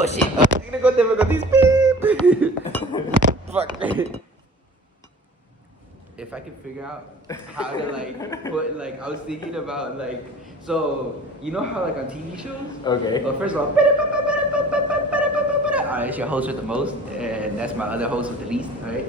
Oh shit. Technical difficulties. Beep. Fuck. If I could figure out how to like put like I was thinking about like so you know how like on TV shows. Okay. Well, first of all, it's your host with the most, and that's my other host with the least. All right.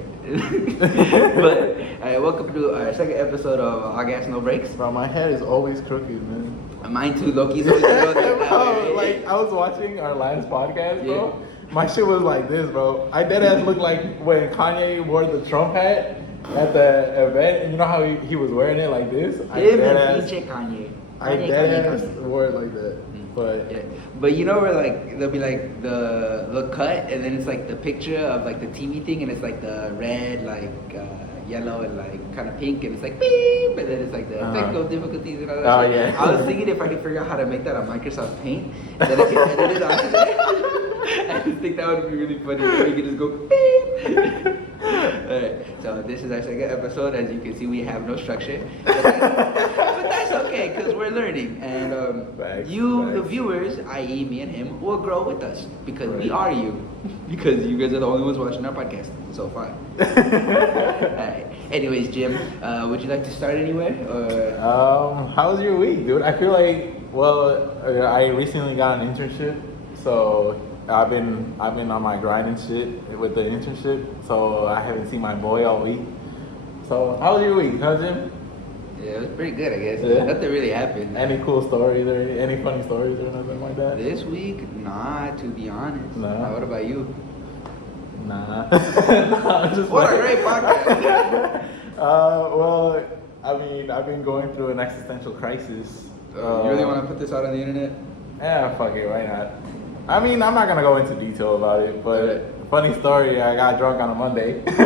But welcome to our second episode of All Gas No Breaks. Bro, my head is always crooked, man. Mine too. Loki's always doing that. Bro, like I was watching our last podcast, bro. Yeah. My shit was like this, bro. I deadass looked like when Kanye wore the Trump hat at the event, and you know how he was wearing it like this? I deadass wore it like that. But yeah. But you know where like there'll be like the cut, and then it's like the picture of like the TV thing, and it's like the red, like yellow, and like kind of pink, and it's like beep, and then it's like the technical difficulties and all that. Oh shit. yeah. I was thinking if I could figure out how to make that on Microsoft Paint, then I could edit it onto there. I just think that would be really funny. You could just go beep. Alright, so this is our second episode. As you can see, we have no structure, but that's okay because we're learning, and the viewers, i.e., me and him, will grow with us because we are you, because you guys are the only ones watching our podcast so far. Alright. Anyways, Jim, would you like to start anywhere? Or how was your week, dude? I feel like I recently got an internship, so. I've been on my grind and shit with the internship, so I haven't seen my boy all week. So how was your week, huh, Jim? Yeah, it was pretty good, I guess. Yeah. Nothing really happened. Any cool stories or any funny stories or nothing like that? This week, nah, to be honest. Nah. What about you? Nah. Nah, just what a great podcast. Well, I mean, I've been going through an existential crisis. You really want to put this out on the internet? Yeah, fuck it, why not? I mean, I'm not gonna go into detail about it, but funny story, I got drunk on a Monday. That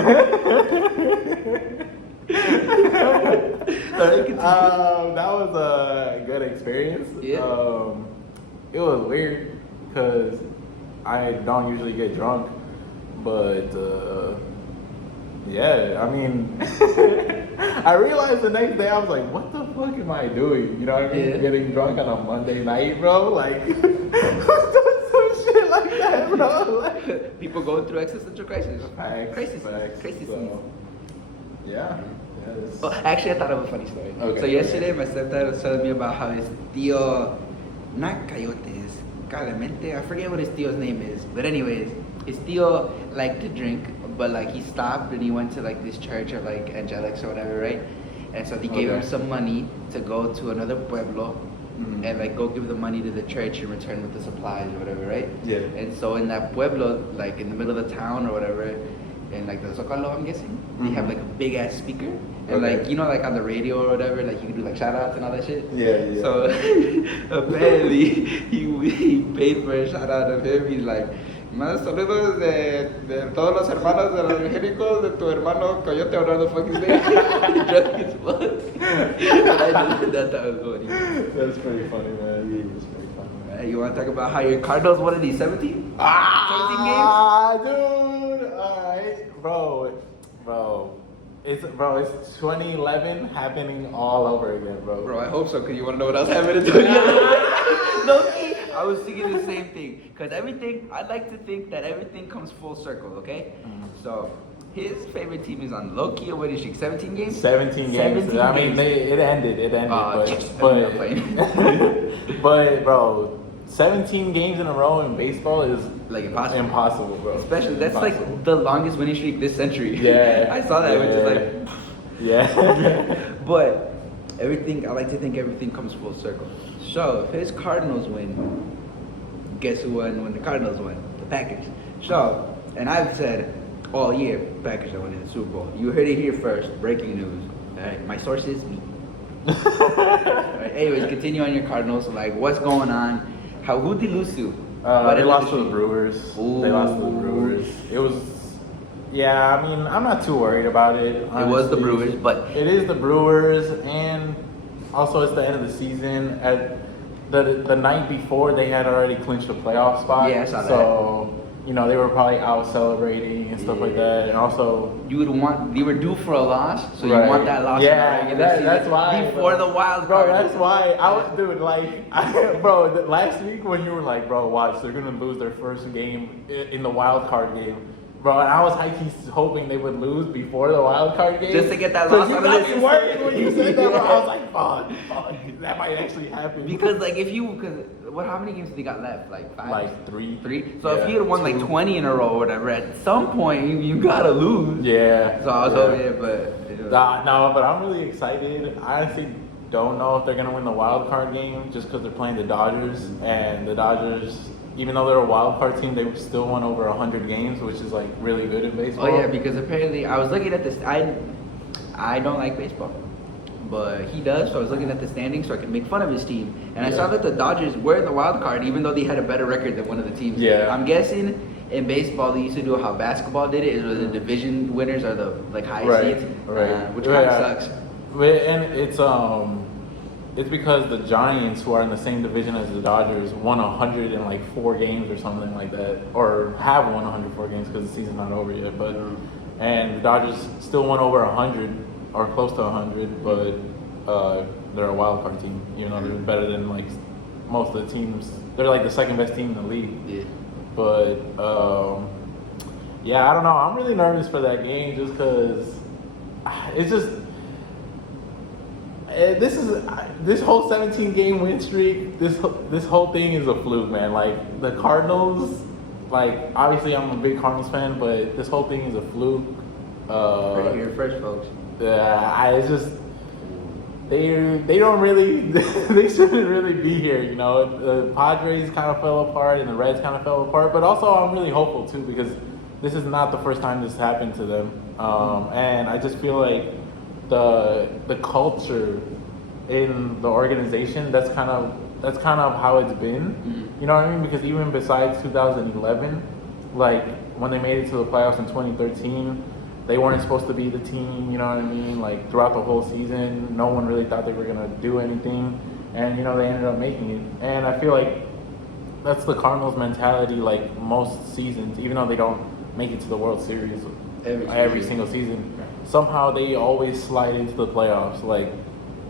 was a good experience. Yeah. It was weird because I don't usually get drunk, but yeah, I mean, I realized the next day I was like, what the fuck am I doing? You know what I mean? Yeah. Getting drunk on a Monday night, bro. Like, who does some shit like that, bro? Like, people going through existential crisis. Crisis. So, yeah. Oh, actually, I thought of a funny story. Okay. So yesterday, my stepdad was telling me about how his tío, not coyotes, Calemente, I forget what his tío's name is. But anyways, his tío liked to drink, but like he stopped and he went to like this church of like Angelics or whatever, right? And so they gave him some money to go to another pueblo and like go give the money to the church in return with the supplies or whatever, right? Yeah. And so in that pueblo, like in the middle of the town or whatever, in like the Zocalo, I'm guessing, they have like a big ass speaker. And like, you know, like on the radio or whatever, like you can do like shout outs and all that shit. Yeah. So apparently he paid for a shout out of him. He's like, más saludos de todos los hermanos de los evangélicos de tu hermano Coyote or whatever the fuck his name. Drunk as fuck. That was funny. That's pretty funny, man. Yeah, it's pretty funny. You want to talk about how your Cardinals won in the 17? 17 games? Dude. Alright. Bro. It's 2011 happening all over again, bro. Bro, I hope so, because you want to know what else happened in 2011? No, I was thinking the same thing. Because I'd like to think that everything comes full circle, okay? So, his favorite team is on low-key or winning streak. 17 games? 17 games. I mean, it ended. But bro, 17 games in a row in baseball is like impossible, bro. Especially that's like the longest winning streak this century. Yeah. I saw that, which is like, yeah. But I like to think everything comes full circle. So if his Cardinals win, guess who won when the Cardinals won? The Packers. So, and I've said all year, Packers are winning the Super Bowl. You heard it here first. Breaking news. All right, my sources, me. Right, anyways, continue on your Cardinals. Like, what's going on? Who did lose to? They lost to the Brewers. Ooh. They lost to the Brewers. It was, yeah, I mean, I'm not too worried about it. Honestly. It was the Brewers, but... It is the Brewers, and also it's the end of the season. At the night before, they had already clinched the playoff spot. Yeah, I saw that. So, you know, they were probably out celebrating and stuff like that, and also they were due for a loss, so Right. you want that loss Yeah, in the regular season that's why, before bro. the wild Bro, card. that's why I was, dude, like, last week when you were like, bro, watch, they're gonna lose their first game in the wild card game. Bro, and I was high-key hoping they would lose before the wild card game. Just to get that loss you out of got the me worried when you said that, bro. Yeah. I was like, fuck, that might actually happen. Because like how many games did they got left? Like 5? Like 3. 3? So if Yeah, he had won like 2. 20 in a row or whatever, at some point you gotta lose. Yeah. So I was hoping, but No, but I'm really excited. I honestly don't know if they're gonna win the wild card game just because they're playing the Dodgers, and the Dodgers, even though they're a wild card team, they still won over 100 games, which is like really good in baseball. Oh yeah, because apparently I was looking at this. I don't like baseball, but he does. So I was looking at the standings so I could make fun of his team, and I saw that the Dodgers were in the wild card, even though they had a better record than one of the teams. Yeah. I'm guessing in baseball they used to do how basketball did it. It was the division winners are the like high Right, seeds, right. which kind of Yeah. sucks. And it's because the Giants, who are in the same division as the Dodgers, won 104 games or something like that, or have won 104 games because the season's not over yet. But and the Dodgers still won over 100 or close to 100, but they're a wild card team. You know, they're better than like most of the teams. They're like the second best team in the league. Yeah. But yeah, I don't know. I'm really nervous for that game just because it's just. This whole 17 game win streak. This whole thing is a fluke, man. Like the Cardinals, like obviously I'm a big Cardinals fan, but this whole thing is a fluke. Right here first, folks. It's just they don't really they shouldn't really be here. You know, the Padres kind of fell apart and the Reds kind of fell apart, but also I'm really hopeful too because this is not the first time this happened to them, and I just feel like the culture in the organization that's kind of how it's been. Mm-hmm. You know what I mean? Because even besides 2011, like when they made it to the playoffs in 2013, they weren't supposed to be the team. You know what I mean? Like throughout the whole season, no one really thought they were gonna do anything, and you know they ended up making it. And I feel like that's the Cardinals' mentality. Like most seasons, even though they don't make it to the World Series every single season, somehow they always slide into the playoffs. Like,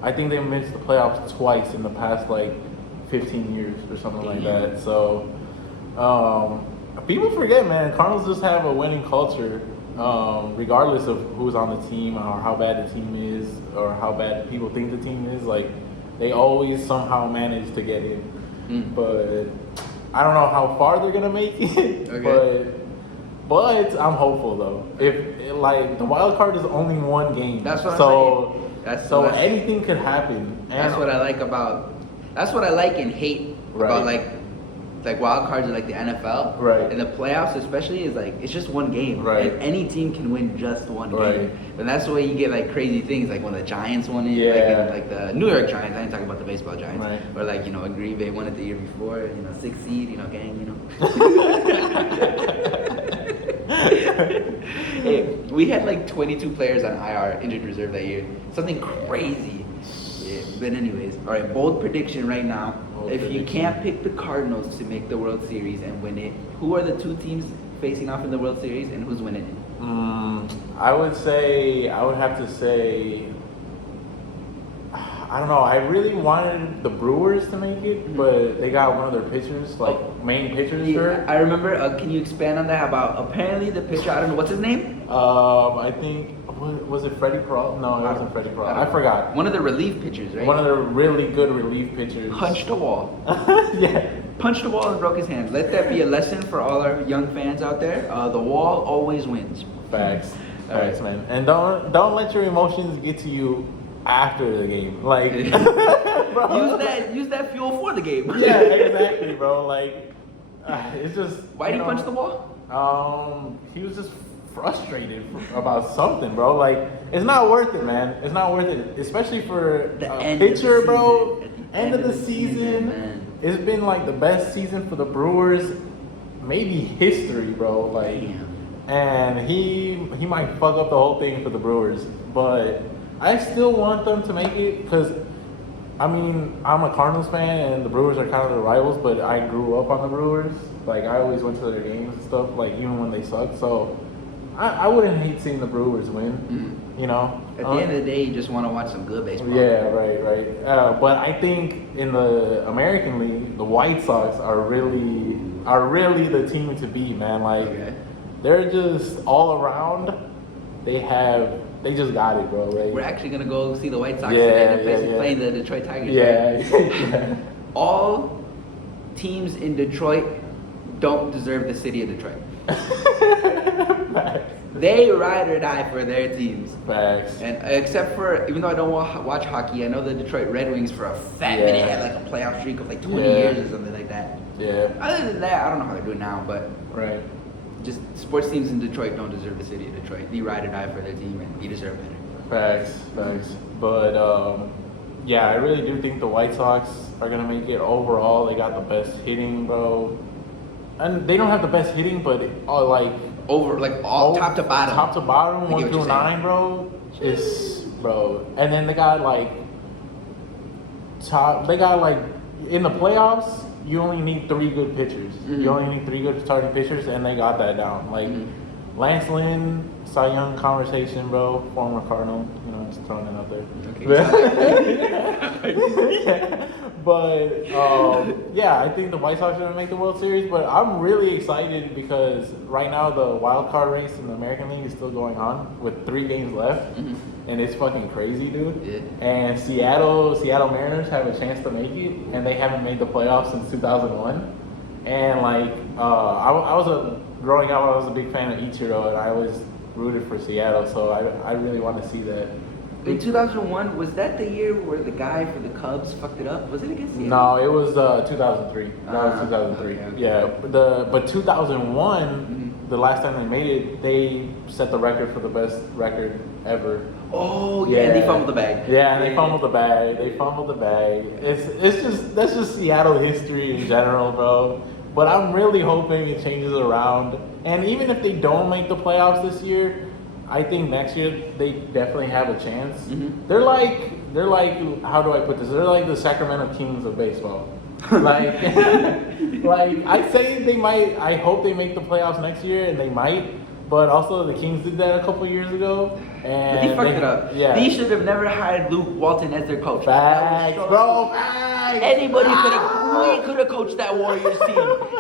I think they missed the playoffs twice in the past, like, 15 years or something like that. So, people forget, man, Cardinals just have a winning culture, regardless of who's on the team or how bad the team is or how bad people think the team is. Like, they always somehow manage to get in. But I don't know how far they're going to make it, But I'm hopeful though. If like the wild card is only one game, that's what I'm saying. Anything could happen. That's what I like about. That's what I like and hate about like wild cards in like the NFL. Right. And the playoffs especially is like it's just one game. Right. And any team can win just one Right. game. And that's the way you get like crazy things like when the Giants won it. Yeah. Like the New York Giants. I ain't talking about the baseball Giants. Right. Or like Green Bay won it the year before. 6th seed. Gang. Hey, we had like 22 players on IR, injured reserve that year. Something crazy. Yeah, but anyways, all right, bold prediction right now. If you can't pick the Cardinals to make the World Series and win it, who are the two teams facing off in the World Series and who's winning it? I would have to say, I don't know. I really wanted the Brewers to make it, but they got one of their pitchers, main pitchers hurt. I remember. Can you expand on that? About apparently the pitcher. I don't know what's his name. I think was it Freddie Peralta? No, it wasn't Freddie Peralta. I forgot. One of the relief pitchers, right? One of the really good relief pitchers. Punched a wall. Yeah. Punched the wall and broke his hand. Let that be a lesson for all our young fans out there. The wall always wins. Facts, man. And don't let your emotions get to you after the game. Like, bro. Use that fuel for the game. Yeah, exactly, bro. Like, it's just. Why did he punch the wall? He was just frustrated about something, bro. Like, it's not worth it, man. It's not worth it, especially for a pitcher, bro. End of the season, man. It's been like the best season for the Brewers, maybe history, bro. Like, and he might fuck up the whole thing for the Brewers, but I still want them to make it because I mean, I'm a Cardinals fan, and the Brewers are kind of the rivals, but I grew up on the Brewers. Like, I always went to their games and stuff, like, even when they sucked. So, I wouldn't hate seeing the Brewers win, you know? At the end of the day, you just want to watch some good baseball. Yeah, right. But I think in the American League, the White Sox are really the team to beat, man. Like, they're just all around. They just got it, bro. Like, we're actually gonna go see the White Sox today. They're playing the Detroit Tigers. Yeah. All teams in Detroit don't deserve the city of Detroit. They ride or die for their teams. Facts. And except for, even though I don't watch hockey, I know the Detroit Red Wings for a fat minute had like a playoff streak of like 20 years or something like that. Yeah. Other than that, I don't know how they're doing now, but Right. just sports teams in Detroit don't deserve the city of Detroit. They ride or die for their team, and you deserve better. Facts. But yeah, I really do think the White Sox are gonna make it overall. They got the best hitting, bro. And they don't have the best hitting, but like Over, like all top to bottom. Top to bottom, I get 1 what through you're 9, bro. Bro. And then they got like in the playoffs, you only need 3 good pitchers. You only need 3 good starting pitchers, and they got that down. Like Lance Lynn, Cy Young conversation, bro. Former Cardinal, you know, just throwing it out there. Okay. But yeah, I think the White Sox are gonna make the World Series. But I'm really excited because right now the wild card race in the American League is still going on with 3 games left, and it's fucking crazy, dude. Yeah. And Seattle Mariners have a chance to make it, and they haven't made the playoffs since 2001. And like growing up, I was a big fan of Ichiro, and I always rooted for Seattle. So I really want to see that. In 2001, was that the year where the guy for the Cubs fucked it up? Was it against Seattle? No, it was 2003. That was 2003. Okay. Yeah, but 2001, the last time they made it, they set the record for the best record ever. Oh yeah, and they fumbled the bag. Yeah, and they fumbled the bag. That's just Seattle history in general, bro. But I'm really hoping it changes around. And even if they don't make the playoffs this year, I think next year they definitely have a chance. They're like, how do I put this? They're like the Sacramento Kings of baseball. Like I say they might. I hope they make the playoffs next year, and they might. But also the Kings did that a couple years ago, and But they fucked it up. Yeah. They should have never hired Luke Walton as their coach. Facts, bro. Facts. Anybody could have coached that Warriors team.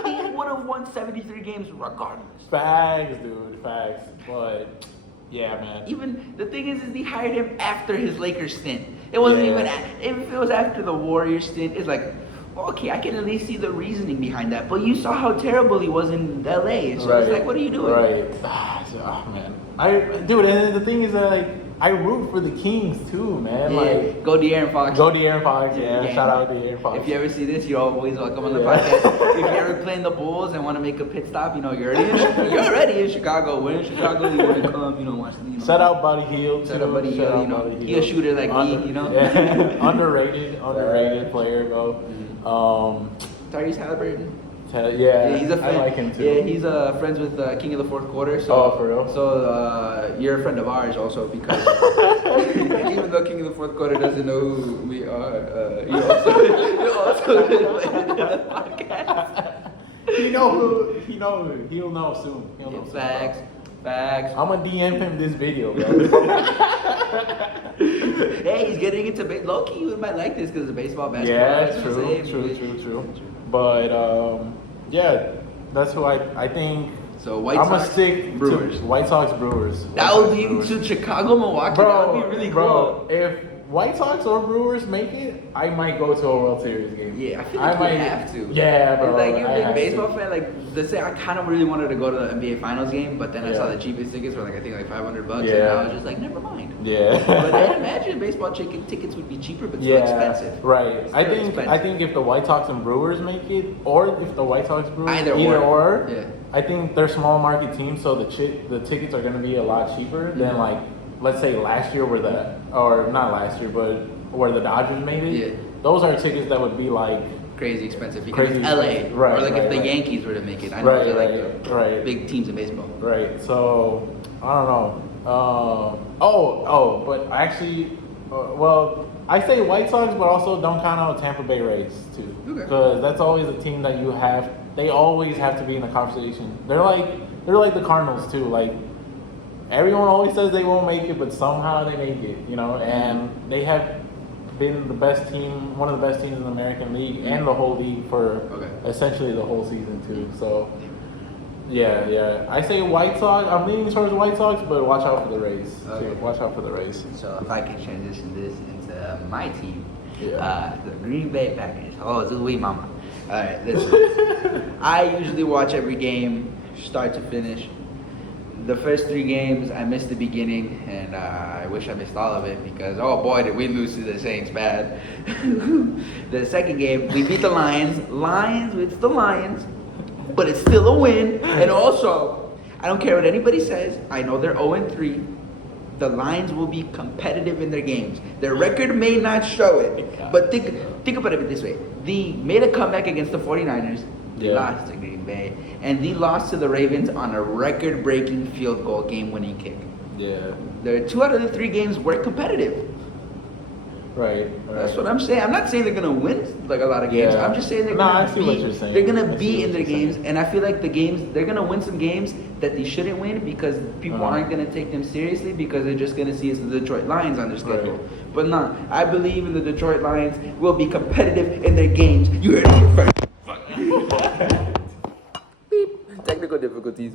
He would have won 73 games regardless. Facts, dude. Facts. But yeah, man. Even the thing is they hired him after his Lakers stint. It wasn't even if it was after the Warriors stint. It's like, okay, I can at least see the reasoning behind that. But you saw how terrible he was in LA. So it's like, what are you doing? Right. Oh man. Dude, and the thing is that like I root for the Kings too, man. Yeah. Like Go De'Aaron Fox. Go De'Aaron Fox, Yeah. Shout out to De'Aaron Fox. If you ever see this, you're always welcome on the podcast. If you're ever playing the Bulls and want to make a pit stop, you know, you're already in Chicago. We're in Chicago, you want to come, you know, watch the, you know. Shout out Buddy Hield. Shout out Buddy Hield, you know. He a shooter like me, you know. Yeah. underrated player, bro. Tyrese Halliburton. Yeah, he's a friend. I like him too. Yeah, he's friends with King of the Fourth Quarter. So, oh, for real? So you're a friend of ours also because even though King of the Fourth Quarter doesn't know who we are, you also in the podcast. He'll know soon. He'll know Facts. soon. Facts. I'm gonna DM him this video, bro. Hey, he's getting into low-key. You might like this because of baseball, basketball. Yeah, That's what I'm saying. true. But yeah, that's who I think. So White I'm Sox, gonna stick Brewers. to White Sox Brewers. That would be to Chicago, Milwaukee. That would be really bro, cool. if White Sox or Brewers make it, I might go to a World Series game. Yeah, I feel like you have to. Yeah, bro. Like you're I a big have baseball to. fan. Like let's say I kind of really wanted to go to the NBA Finals game, but then I saw Yeah. the cheapest tickets were like I think like $500, Yeah. and I was just like, never mind. Yeah. But I imagine baseball tickets would be cheaper, but still expensive. Right. I Still think expensive. if the White Sox and Brewers make it, or if the White Sox Brewers Either or, Yeah. I think they're small market teams, so the tickets are going to be a lot cheaper than like let's say last year or not last year, but where the Dodgers made it. Yeah. Those are tickets that would be like Crazy expensive because Crazy it's LA, expensive. Right, or like if right, the right. Yankees were to make it. I know Right, they're right, like the right. big teams in baseball. right. So I don't know. But actually, Well, I say White Sox, but also don't count out Tampa Bay Rays too, Okay. because that's always a team that you have. They always have to be in the conversation. They're like the Cardinals too. Like everyone always says they won't make it, but somehow they make it. You know, and they have been the best team, one of the best teams in the American League and the whole league for essentially the whole season too. So. Yeah. I say White Sox. I'm leaning towards the White Sox, but watch out for the Rays. Okay. Too. Watch out for the Rays. So if I could transition this into my team, Yeah. the Green Bay Packers. Oh, Zooey Mama. All right, listen. I usually watch every game, start to finish. The first 3 games, I missed the beginning, and I wish I missed all of it because, oh boy, did we lose to the Saints bad. The second game, we beat the Lions. It's the Lions. But it's still a win. And also, I don't care what anybody says. I know they're 0-3. The Lions will be competitive in their games. Their record may not show it. But think about it this way. They made a comeback against the 49ers. They lost to Green Bay. And they lost to the Ravens on a record-breaking field goal game-winning kick. Yeah. Their 2 out of the 3 games were competitive. Right. That's what I'm saying. I'm not saying they're gonna win like a lot of games. Yeah. I'm just saying they're I gonna see what you're saying. They're gonna I see be what in their you're saying. games, and I feel like they're gonna win some games that they shouldn't win because people aren't gonna take them seriously because they're just gonna see it's the Detroit Lions on their schedule. Right. But no, I believe in the Detroit Lions will be competitive in their games. You heard it here first. Beep. Technical difficulties.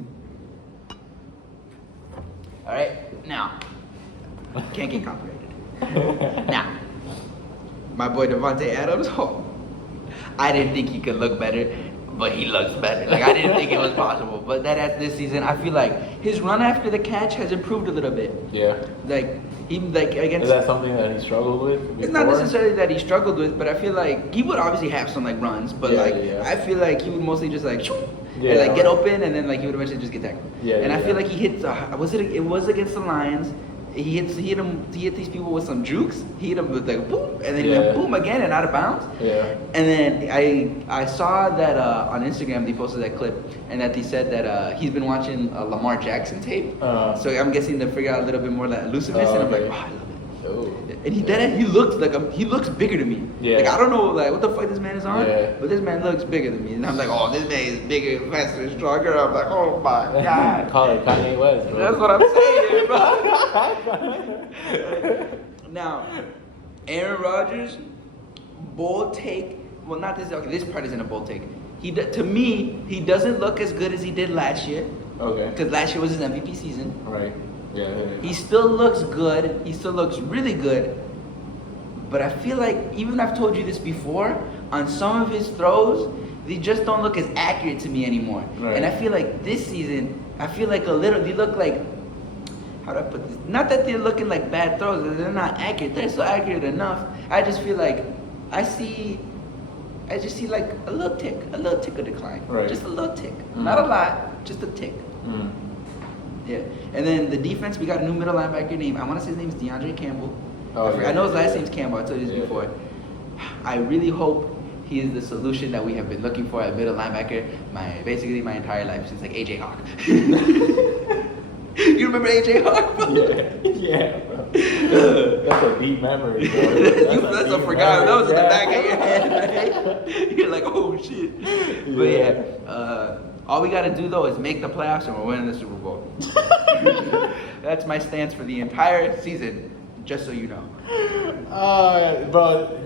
All right, now can't get copyrighted. Now. My boy Devontae Adams, I didn't think he could look better, but he looks better. Like I didn't think it was possible, but that's this season. I feel like his run after the catch has improved a little bit. Yeah. Like against. Is that something that he struggled with before? It's not necessarily that he struggled with, but I feel like he would obviously have some like runs, but I feel like he would mostly just like and like get open, and then like he would eventually just get tackled. And I feel like he hit. It was against the Lions. He hit these people with some jukes. He hit them with like boom, and then he went boom again and out of bounds. Yeah. And then I saw that on Instagram they posted that clip, and that they said that he's been watching Lamar Jackson tape. So I'm guessing to figure out a little bit more that elusiveness, and I'm like, oh, I love it. Oh. And he looks bigger to me. Yeah. Like I don't know like what the fuck this man is on, Yeah. but this man looks bigger than me. And I'm like, oh, this man is bigger, faster, and stronger. I'm like, oh my god. Call it Kanye West, bro. That's what I'm saying, bro. Now, Aaron Rodgers, bold take. Well, not this. Okay, this part isn't a bold take. To me, he doesn't look as good as he did last year. Okay. Because last year was his MVP season. Right. Yeah. He still looks good. He still looks really good. But I feel like, even I've told you this before, on some of his throws, they just don't look as accurate to me anymore. Right. And I feel like this season, they look like, how do I put this? Not that they're looking like bad throws, they're not accurate. They're still accurate enough. I just feel like, I just see like a little tick of decline. Right. Just a little tick. Not a lot, just a tick. Yeah. And then the defense, we got a new middle linebacker named, I want to say his name is DeAndre Campbell. I know his last name's Campbell, I told you this before. I really hope he is the solution that we have been looking for at middle linebacker basically my entire life, since like AJ Hawk. You remember AJ Hawk, bro? Yeah, bro. That's a deep memory, bro. That's a forgotten. That was in the back of your head, right? You're like, oh shit. But yeah, all we gotta do though is make the playoffs and we're winning the Super Bowl. That's my stance for the entire season, just so you know. Bro,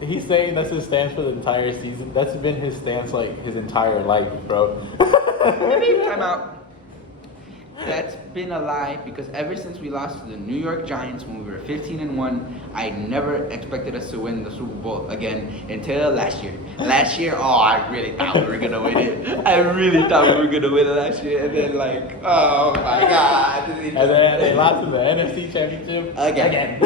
he's saying that's his stance for the entire season. That's been his stance like his entire life, bro. Time out. That's been a lie because ever since we lost to the New York Giants when we were 15-1, I never expected us to win the Super Bowl again until last year. Last year, I really thought we were gonna win it. I really thought we were gonna win it last year, and then like, oh my god! And then they lost in the NFC Championship again.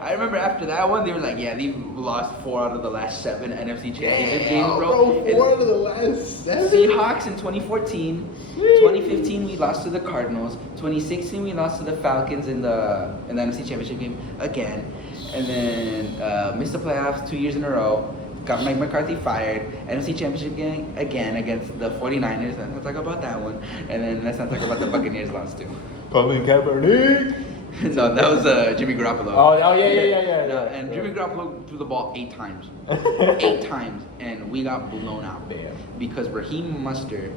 I remember after that one, they were like, yeah, they've lost 4 out of the last 7 NFC Championship games, bro. 4 out of the last 7. Seahawks in 2014. 2015 we lost to the Cardinals. 2016 we lost to the Falcons in the NFC Championship game again, and then missed the playoffs 2 years in a row. Got Mike McCarthy fired. NFC Championship game again against the 49ers. Let's not talk about that one. And then let's not talk about the Buccaneers lost too. Colin Kaepernick. No, that was Jimmy Garoppolo. Oh, yeah. No, and Jimmy Garoppolo threw the ball 8 times. 8 times, and we got blown out. Damn. Because Raheem Mostert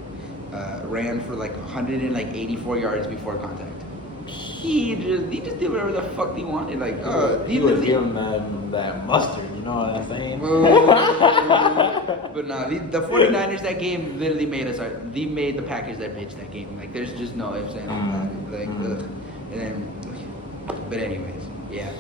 ran for like 184 yards before contact. He just did whatever the fuck he wanted. Like, He was giving them that mustard, you know what I'm saying? But no, the 49ers that game literally made they made the Packers that bitch that game. Like, there's just no ifs, ands, about it. Like, ugh. And then, but anyways, yeah.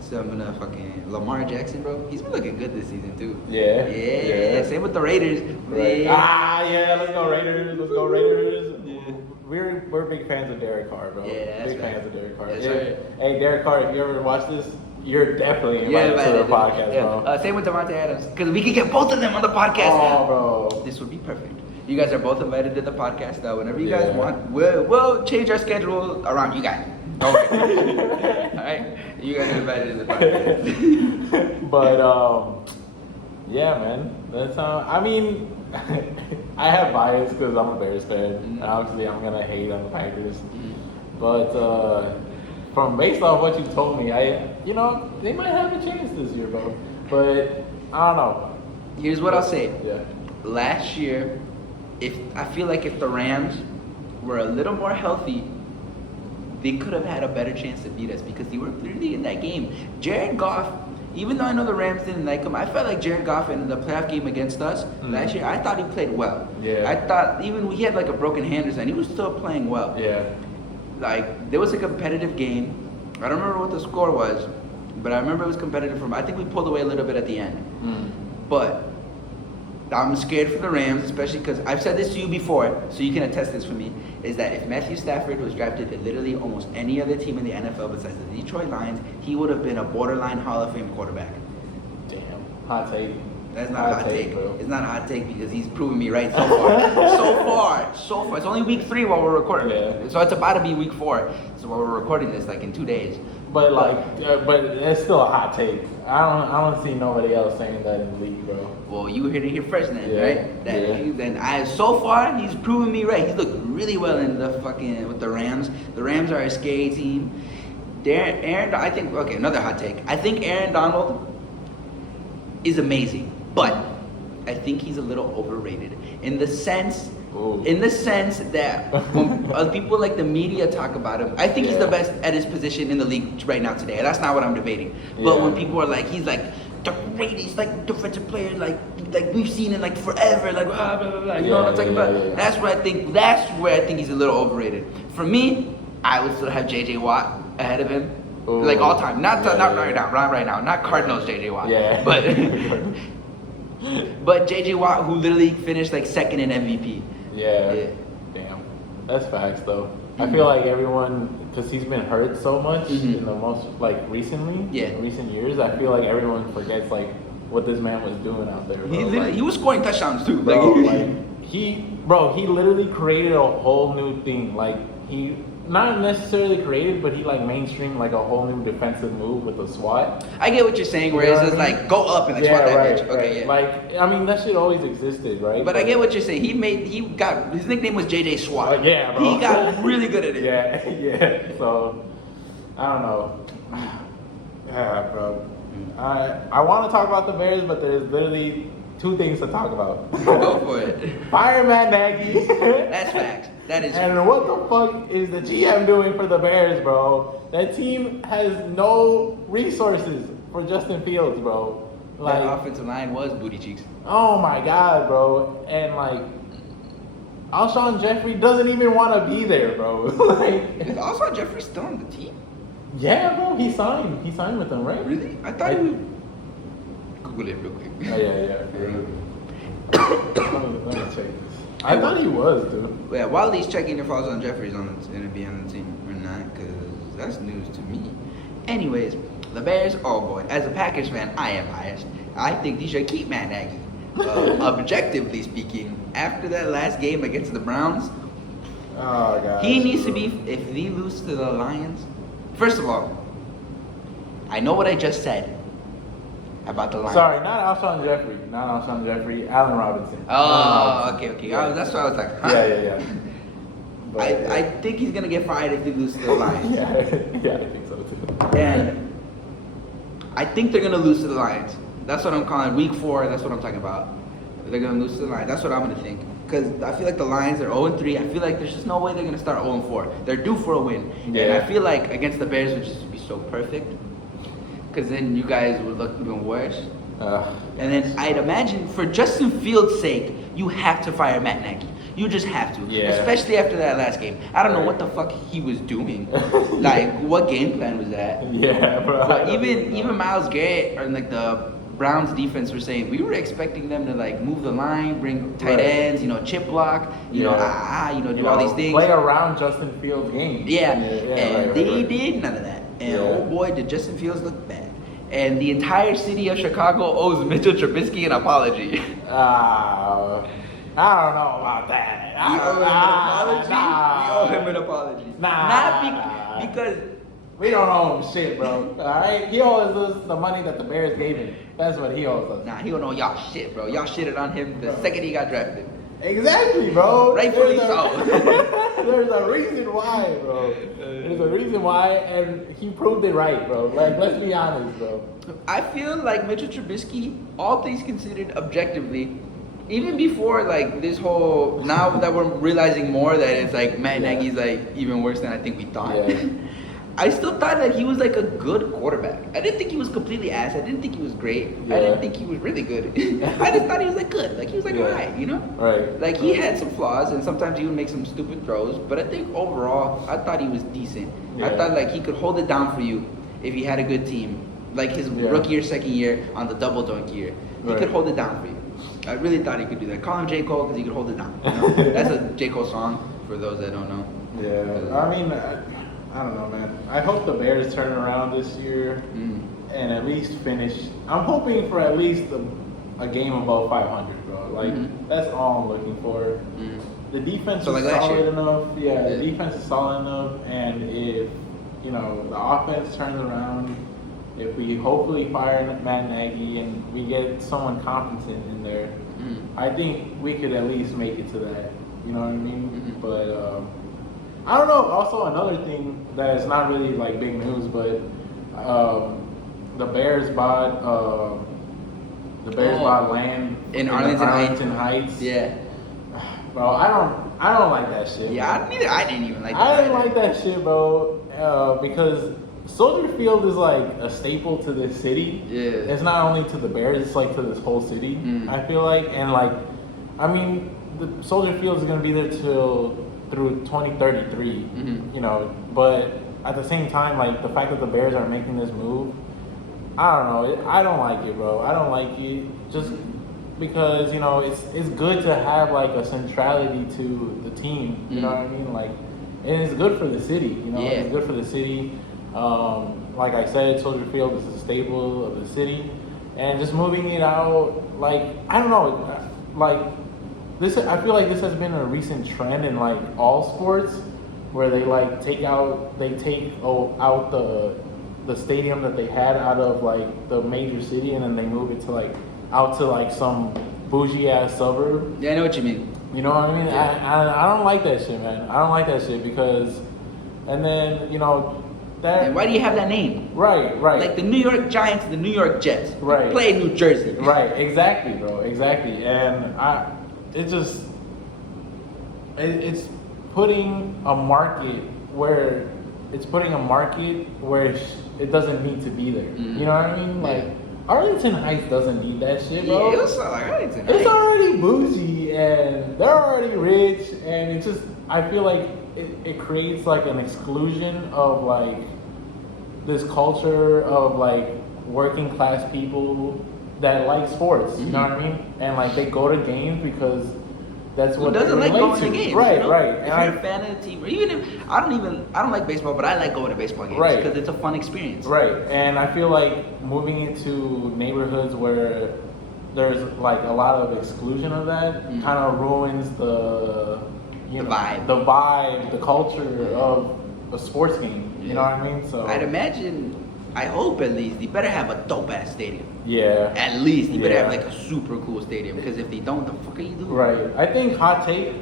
So I'm gonna fucking Lamar Jackson, bro. He's been looking good this season too. Yeah. Same with the Raiders. Right. Yeah. Let's go Raiders. Yeah. We're big fans of Derek Carr, bro. Yeah, that's big right. fans of Derek Carr. That's Yeah. right. Hey, Derek Carr, if you ever watch this, you're definitely invited to the podcast, bro. Same with Devontae Adams, because we could get both of them on the podcast. Oh, bro. This would be perfect. You guys are both invited to the podcast. Whenever you guys Yeah. want, we'll change our schedule around you guys. Okay. All right. You guys are invited to the podcast. But yeah, man. That's I mean, I have bias because I'm a Bears fan, and obviously I'm gonna hate on the Packers. But from based off what you told me, they might have a chance this year, bro. But I don't know. Here's what I'll say. Yeah. Last year, I feel like if the Rams were a little more healthy, they could have had a better chance to beat us because they were literally in that game. Jared Goff, even though I know the Rams didn't like him, I felt like Jared Goff in the playoff game against us last year, I thought he played well. Yeah. I thought even he had like a broken hand or something, he was still playing well. Yeah. Like, there was a competitive game. I don't remember what the score was, but I remember it was competitive I think we pulled away a little bit at the end. But I'm scared for the Rams, especially because I've said this to you before, so you can attest this for me, is that if Matthew Stafford was drafted to literally almost any other team in the NFL besides the Detroit Lions, he would have been a borderline Hall of Fame quarterback. Damn. Hot take. That's not a hot take. Bro. It's not a hot take because he's proven me right so far. so far. It's only week 3 while we're recording. Yeah. So it's about to be week 4. So while we're recording this, like in 2 days. But but it's still a hot take. I don't see nobody else saying that in the league, bro. Well, you heard it here first, then, Yeah. right? Then so far he's proven me right. He's looked really well in the with the Rams. The Rams are a scary team. I think another hot take. I think Aaron Donald is amazing, but I think he's a little overrated in the sense. Ooh. In the sense that when people like the media talk about him, I think he's the best at his position in the league right now today. That's not what I'm debating. But when people are like, he's like the greatest like defensive player like we've seen in like forever, like blah, blah, blah, blah. You know what I'm talking about? Yeah. That's where I think he's a little overrated. For me, I would still have JJ Watt ahead of him. Ooh. Like all time. Not right now. Not Cardinals JJ Watt. Yeah. But JJ Watt, who literally finished like second in MVP. Yeah. Damn. That's facts though. I feel like everyone, because he's been hurt so much in the most recently, in recent years, I feel like everyone forgets like what this man was doing out there. Bro. He was scoring touchdowns too. Bro, he literally created a whole new thing. Like he not necessarily created, but he like mainstreamed like a whole new defensive move with the SWAT. I get what you're saying, where it's just like go up and SWAT that bitch. Okay, yeah. Like I mean that shit always existed, right? But I get what you're saying. His nickname was JJ SWAT. Yeah, bro. He got really good at it. Yeah. So I don't know. Yeah, bro. I want to talk about the Bears, but there's literally 2 things to talk about. Go for it. Fire Matt Nagy. That's facts. That is. And what the fuck is the GM doing for the Bears, bro? That team has no resources for Justin Fields, bro. That offensive line was booty cheeks. Oh my god, bro. And like Alshon Jeffrey doesn't even want to be there, bro. Is Alshon Jeffrey still on the team? Yeah, bro. He signed with them, right? Really? I thought he would. Google it real quick. Oh, yeah. Let me check this. I thought he was, dude. Yeah, while he's checking if Alshon Jeffrey's going to be on the team or not, because that's news to me. Anyways, the Bears, oh boy, as a Packers fan, I am biased. I think they should keep Matt Nagy. Objectively speaking, after that last game against the Browns, Oh, God. he needs to be, if they lose to the Lions, first of all, I know what I just said about the Lions. Sorry, not Alshon Jeffrey. Allen Robinson. Oh, okay. That's what I was like, huh? Yeah. But, I think he's gonna get fired if they lose to the Lions. yeah, I think so too. And I think they're gonna lose to the Lions. That's what I'm calling week 4. That's what I'm talking about. They're gonna lose to the Lions. That's what I'm gonna think. Because I feel like the Lions are 0-3. I feel like there's just no way they're gonna start 0-4. They're due for a win. Yeah. And I feel like against the Bears would just be so perfect. Because then you guys would look even worse. And then I'd imagine for Justin Fields' sake, you have to fire Matt Nagy. You just have to. Yeah. Especially after that last game. I don't know Right. what the fuck he was doing. Like, what game plan was that? Yeah, bro. But even Myles Garrett or like the Browns defense were saying we were expecting them to like move the line, bring tight Right. ends, chip block, do all these things. Play around Justin Fields' game. Yeah, right, they right. did none of that. And Yeah. oh boy, did Justin Fields look bad. And the entire city of Chicago owes Mitchell Trubisky an apology. I don't know about that. We owe him an apology. Nah. We owe him an apology. Nah. Not because We don't owe him shit, bro. Alright? He owes us the money that the Bears gave him. That's what he owes us. nah, he don't know y'all shit, bro. Y'all shitted on him the Bro. second he got drafted. Exactly, bro. Rightfully There's so. There's a reason why, bro. There's a reason why, and he proved it right, bro. Like, let's be honest, bro. I feel like Mitchell Trubisky, all things considered objectively, even before like this whole, now that we're realizing more that it's like Matt Yeah. Nagy's like even worse than I think we thought. Yeah. I still thought that he was like a good quarterback. I didn't think he was completely ass. I didn't think he was great. I Yeah. didn't think he was really good. I just thought he was like good. Like he was like Yeah. alright, Right. Like he had some flaws and sometimes he would make some stupid throws, but I think overall I thought he was decent. I Yeah. thought like he could hold it down for you if he had a good team. Like his Yeah. rookie or second year on the double dunk year. He Right. could hold it down for you. I really thought he could do that. Call him J. Cole because he could hold it down. That's a J. Cole song for those that don't know. Yeah. I mean, I don't know, man. I hope the Bears turn around this year Mm. and at least finish. I'm hoping for at least a game above 500, bro. Like, Mhm. that's all I'm looking for. Mm. The defense So, is like last solid year? enough. Yeah, the Yeah. defense is solid enough. And if, the offense turns around, if we hopefully fire Matt Nagy and we get someone competent in there, Mm. I think we could at least make it to that. You know what I mean? Mhm. But I don't know. Also, another thing that is not really like big news, but the Bears bought land In Arlington Heights. Yeah. Bro, I don't like that shit. Yeah, I didn't even like that. I didn't either. like that shit, bro, because Soldier Field is like a staple to this city. Yeah. It's not only to the Bears, it's like to this whole city. Mm. I feel like, and like, I mean, the Soldier Field is gonna be there through 2033. Mhm. But at the same time, like the fact that the Bears are making this move, I don't know. I don't like it, bro. I don't like it just because it's good to have like a centrality to the team. You know what I mean? Like, and it's good for the city. Yeah. It's good for the city. Like I said, Soldier Field is a staple of the city, and just moving it out, like I don't know, like this. I feel like this has been a recent trend in like all sports, where they like take out the stadium that they had out of like the major city, and then they move it to like out to like some bougie ass suburb. Yeah, I know what you mean. You know what I mean? Yeah. I don't like that shit, man. I don't like that shit because, and then that. And why do you have that name? Right. Like the New York Giants and the New York Jets. Right. Play in New Jersey. Right, exactly, bro, exactly. And it's putting a market where it doesn't need to be there. Mhm. You know what I mean? Like Yeah. Arlington Heights doesn't need that shit, Yeah, bro. it was like Arlington. It's already bougie and they're already rich, and it just, I feel like it creates like an exclusion of like this culture of like working class people that like sports. You know what I mean? And like they go to games because that's Who what doesn't they like relate going to games? Right, you know? right. If And you're a fan of the team, or even if I don't like baseball, but I like going to baseball games Right. because it's a fun experience. Right, and I feel like moving into neighborhoods where there's like a lot of exclusion of that Mhm. kind of ruins the vibe. the culture of a sports game. You know what I mean? So I'd imagine I hope at least they better have a dope ass stadium. Yeah. At least you better Yeah. have like a super cool stadium. Because if they don't, the fuck are you doing? Right. I think hot take.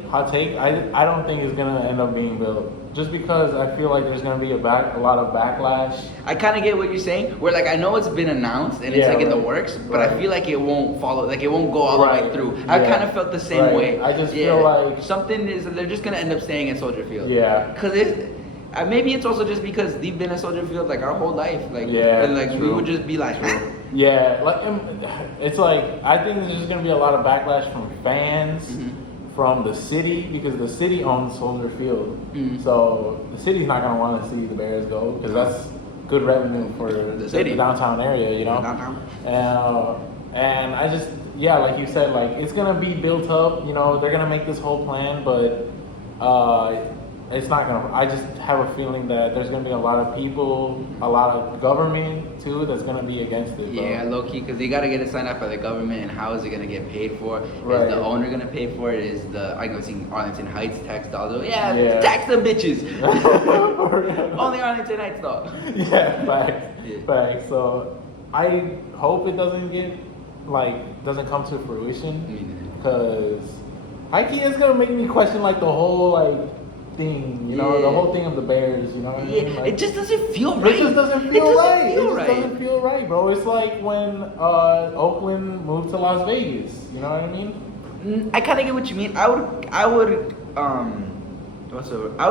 I don't think it's gonna end up being built just because I feel like there's gonna be a lot of backlash. I kind of get what you're saying. Where like I know it's been announced and it's Yeah, like in the right. works, but I Right. feel like it won't follow. Like it won't go all the way Right. through. I Yeah. kind of felt the same Right. way. I just feel like- something is. They're just gonna end up staying in Soldier Field. Yeah. Cause it's. Maybe it's also just because they've been in Soldier Field like our whole life. Like Yeah, and like we true. would just be like. Yeah, like it's like I think there's just gonna be a lot of backlash from fans, Mhm. from the city because the city owns Soldier Field, Mhm. so the city's not gonna want to see the Bears go because that's good revenue for the city. downtown area, you know. Downtown. And I just like you said, like it's gonna be built up. You know, they're gonna make this whole plan, but it's not gonna. I just have a feeling that there's gonna be a lot of people, a lot of government too, that's gonna be against it. Bro. Yeah, low key, because they gotta get it signed up by the government, and how is it gonna get paid for? Right. Is the owner gonna pay for it? Is the I go see Arlington Heights tax dollars? Yeah, Yeah. tax them bitches. For real. Only Arlington Heights though. Yeah, facts. Yeah. Facts. So I hope it doesn't come to fruition because high key is gonna make me question like the whole thing, you know, Yeah. the whole thing of the Bears, you know what I mean? Yeah, Like, it just doesn't feel right. it just doesn't It feel doesn't right. feel It just right. doesn't feel right, bro. It's like when Oakland moved to Las Vegas. You know what I mean? I kind of get what you mean. I would I would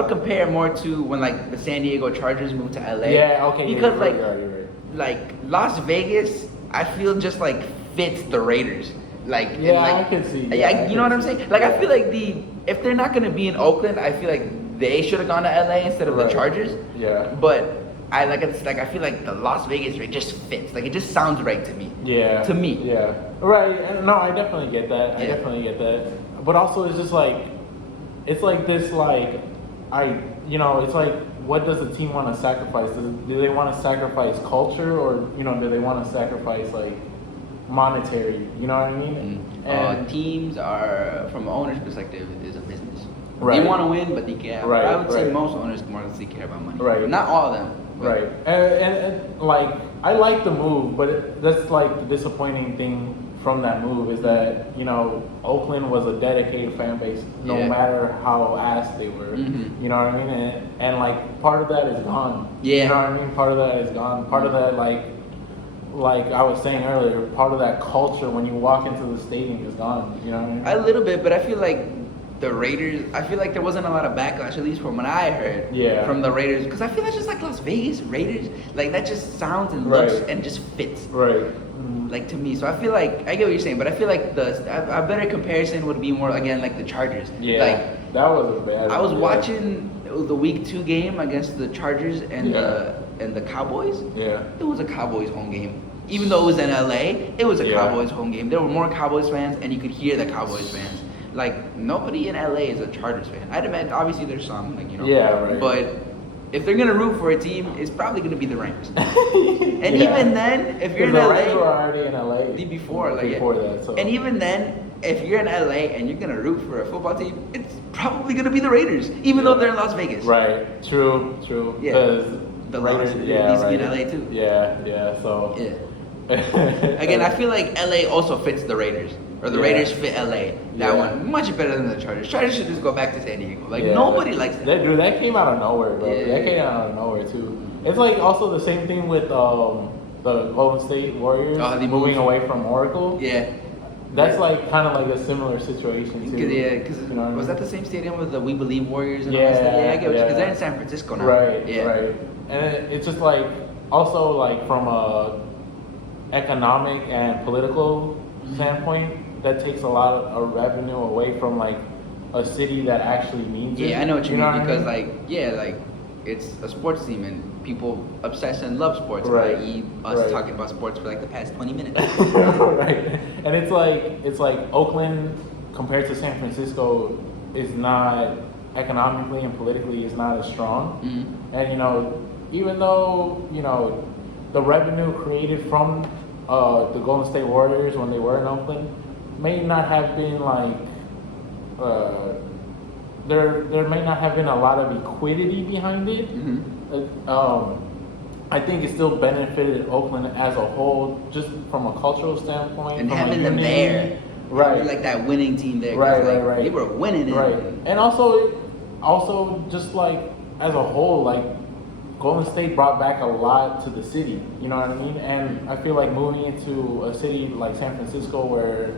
compare more to when like the San Diego Chargers moved to LA. Yeah. Okay. Because like you're right. like Las Vegas, I feel just like fits the Raiders. Like and, Yeah, like, I can see. Yeah, I you know what can I'm see. saying? Like I Yeah. feel like if they're not gonna be in Oakland, I feel like they should have gone to LA instead of the Right. Chargers. Yeah. But I feel like the Las Vegas rate just fits. Like it just sounds right to me. Yeah. To me. Yeah. Right. And no, I definitely get that. I Yeah. definitely get that. But also, it's just like, it's like this, it's like, what does the team want to sacrifice? Do they want to sacrifice culture, or do they want to sacrifice like monetary? You know what I mean? And Teams are, from an owner's perspective, is a business. Right. They want to win, but they care. Right, I would say right. most owners more or less care about money. Right. Not all of them. but- right. And like, I like the move, but that's like the disappointing thing from that move is that Oakland was a dedicated fan base, no Yeah. matter how ass they were. Mhm. You know what I mean? And like part of that is gone. Yeah. You know what I mean? Part of that is gone. Part of that like I was saying earlier, part of that culture when you walk into the stadium is gone. You know what I mean? A little bit, but I feel like the Raiders, I feel like there wasn't a lot of backlash, at least from what I heard. Yeah. From the Raiders, because I feel that's just like Las Vegas Raiders. Like that just sounds and looks Right. and just fits. Right. Like to me, so I feel like I get what you're saying, but I feel like a better comparison would be more again like the Chargers. Yeah. Like that was a bad. I was yeah. watching the Week 2 game against the Chargers and Yeah. the Cowboys. Yeah. It was a Cowboys home game. Even though it was in LA, it was a Yeah. Cowboys home game. There were more Cowboys fans, and you could hear the Cowboys fans. Like nobody in LA is a Chargers fan. I'd imagine obviously there's some, Yeah, right. But if they're gonna root for a team, it's probably gonna be the Rams. And even then, if you're in the LA, Rams were already in LA before that. So. And even then, if you're in LA and you're gonna root for a football team, it's probably gonna be the Raiders, even though they're in Las Vegas. Right. True. Yeah. Because The Raiders, Lions, yeah, it needs to be in right. LA too. Yeah. So. Yeah. Again, I feel like LA also fits the Raiders, or the Yeah. Raiders fit LA. That Yeah. one much better than the Chargers. Chargers should just go back to San Diego. Like Yeah. nobody likes that. Dude, that came out of nowhere, bro. Yeah. That came out of nowhere too. It's like also the same thing with the Golden State Warriors Oh, they moving moved. away from Oracle. Yeah. That's like kind of like a similar situation too. Because You know what I was mean? that the same stadium with the We Believe Warriors and all Yeah, that stuff? Yeah, I get what yeah. because they're in San Francisco now. Right, Yeah. right. And it's just like also like from a economic and political standpoint, that takes a lot of revenue away from like a city that actually needs it. Yeah, I know what you know mean what I because mean? like it's a sports team and people obsess and love sports. Right, I.e. us right. talking about sports for like the past 20 minutes. Right. And it's like Oakland compared to San Francisco is not economically and politically is not as strong. Mhm. And even though the revenue created from the Golden State Warriors when they were in Oakland may not have been like there may not have been a lot of liquidity behind it. Mhm. I think it still benefited Oakland as a whole, just from a cultural standpoint. And from having a them unity. there, Right? like that winning team there, 'cause, Right, like, right. They were winning it, Right, and also just like as a whole, like Golden State brought back a lot to the city. You know what I mean? And I feel like moving into a city like San Francisco, where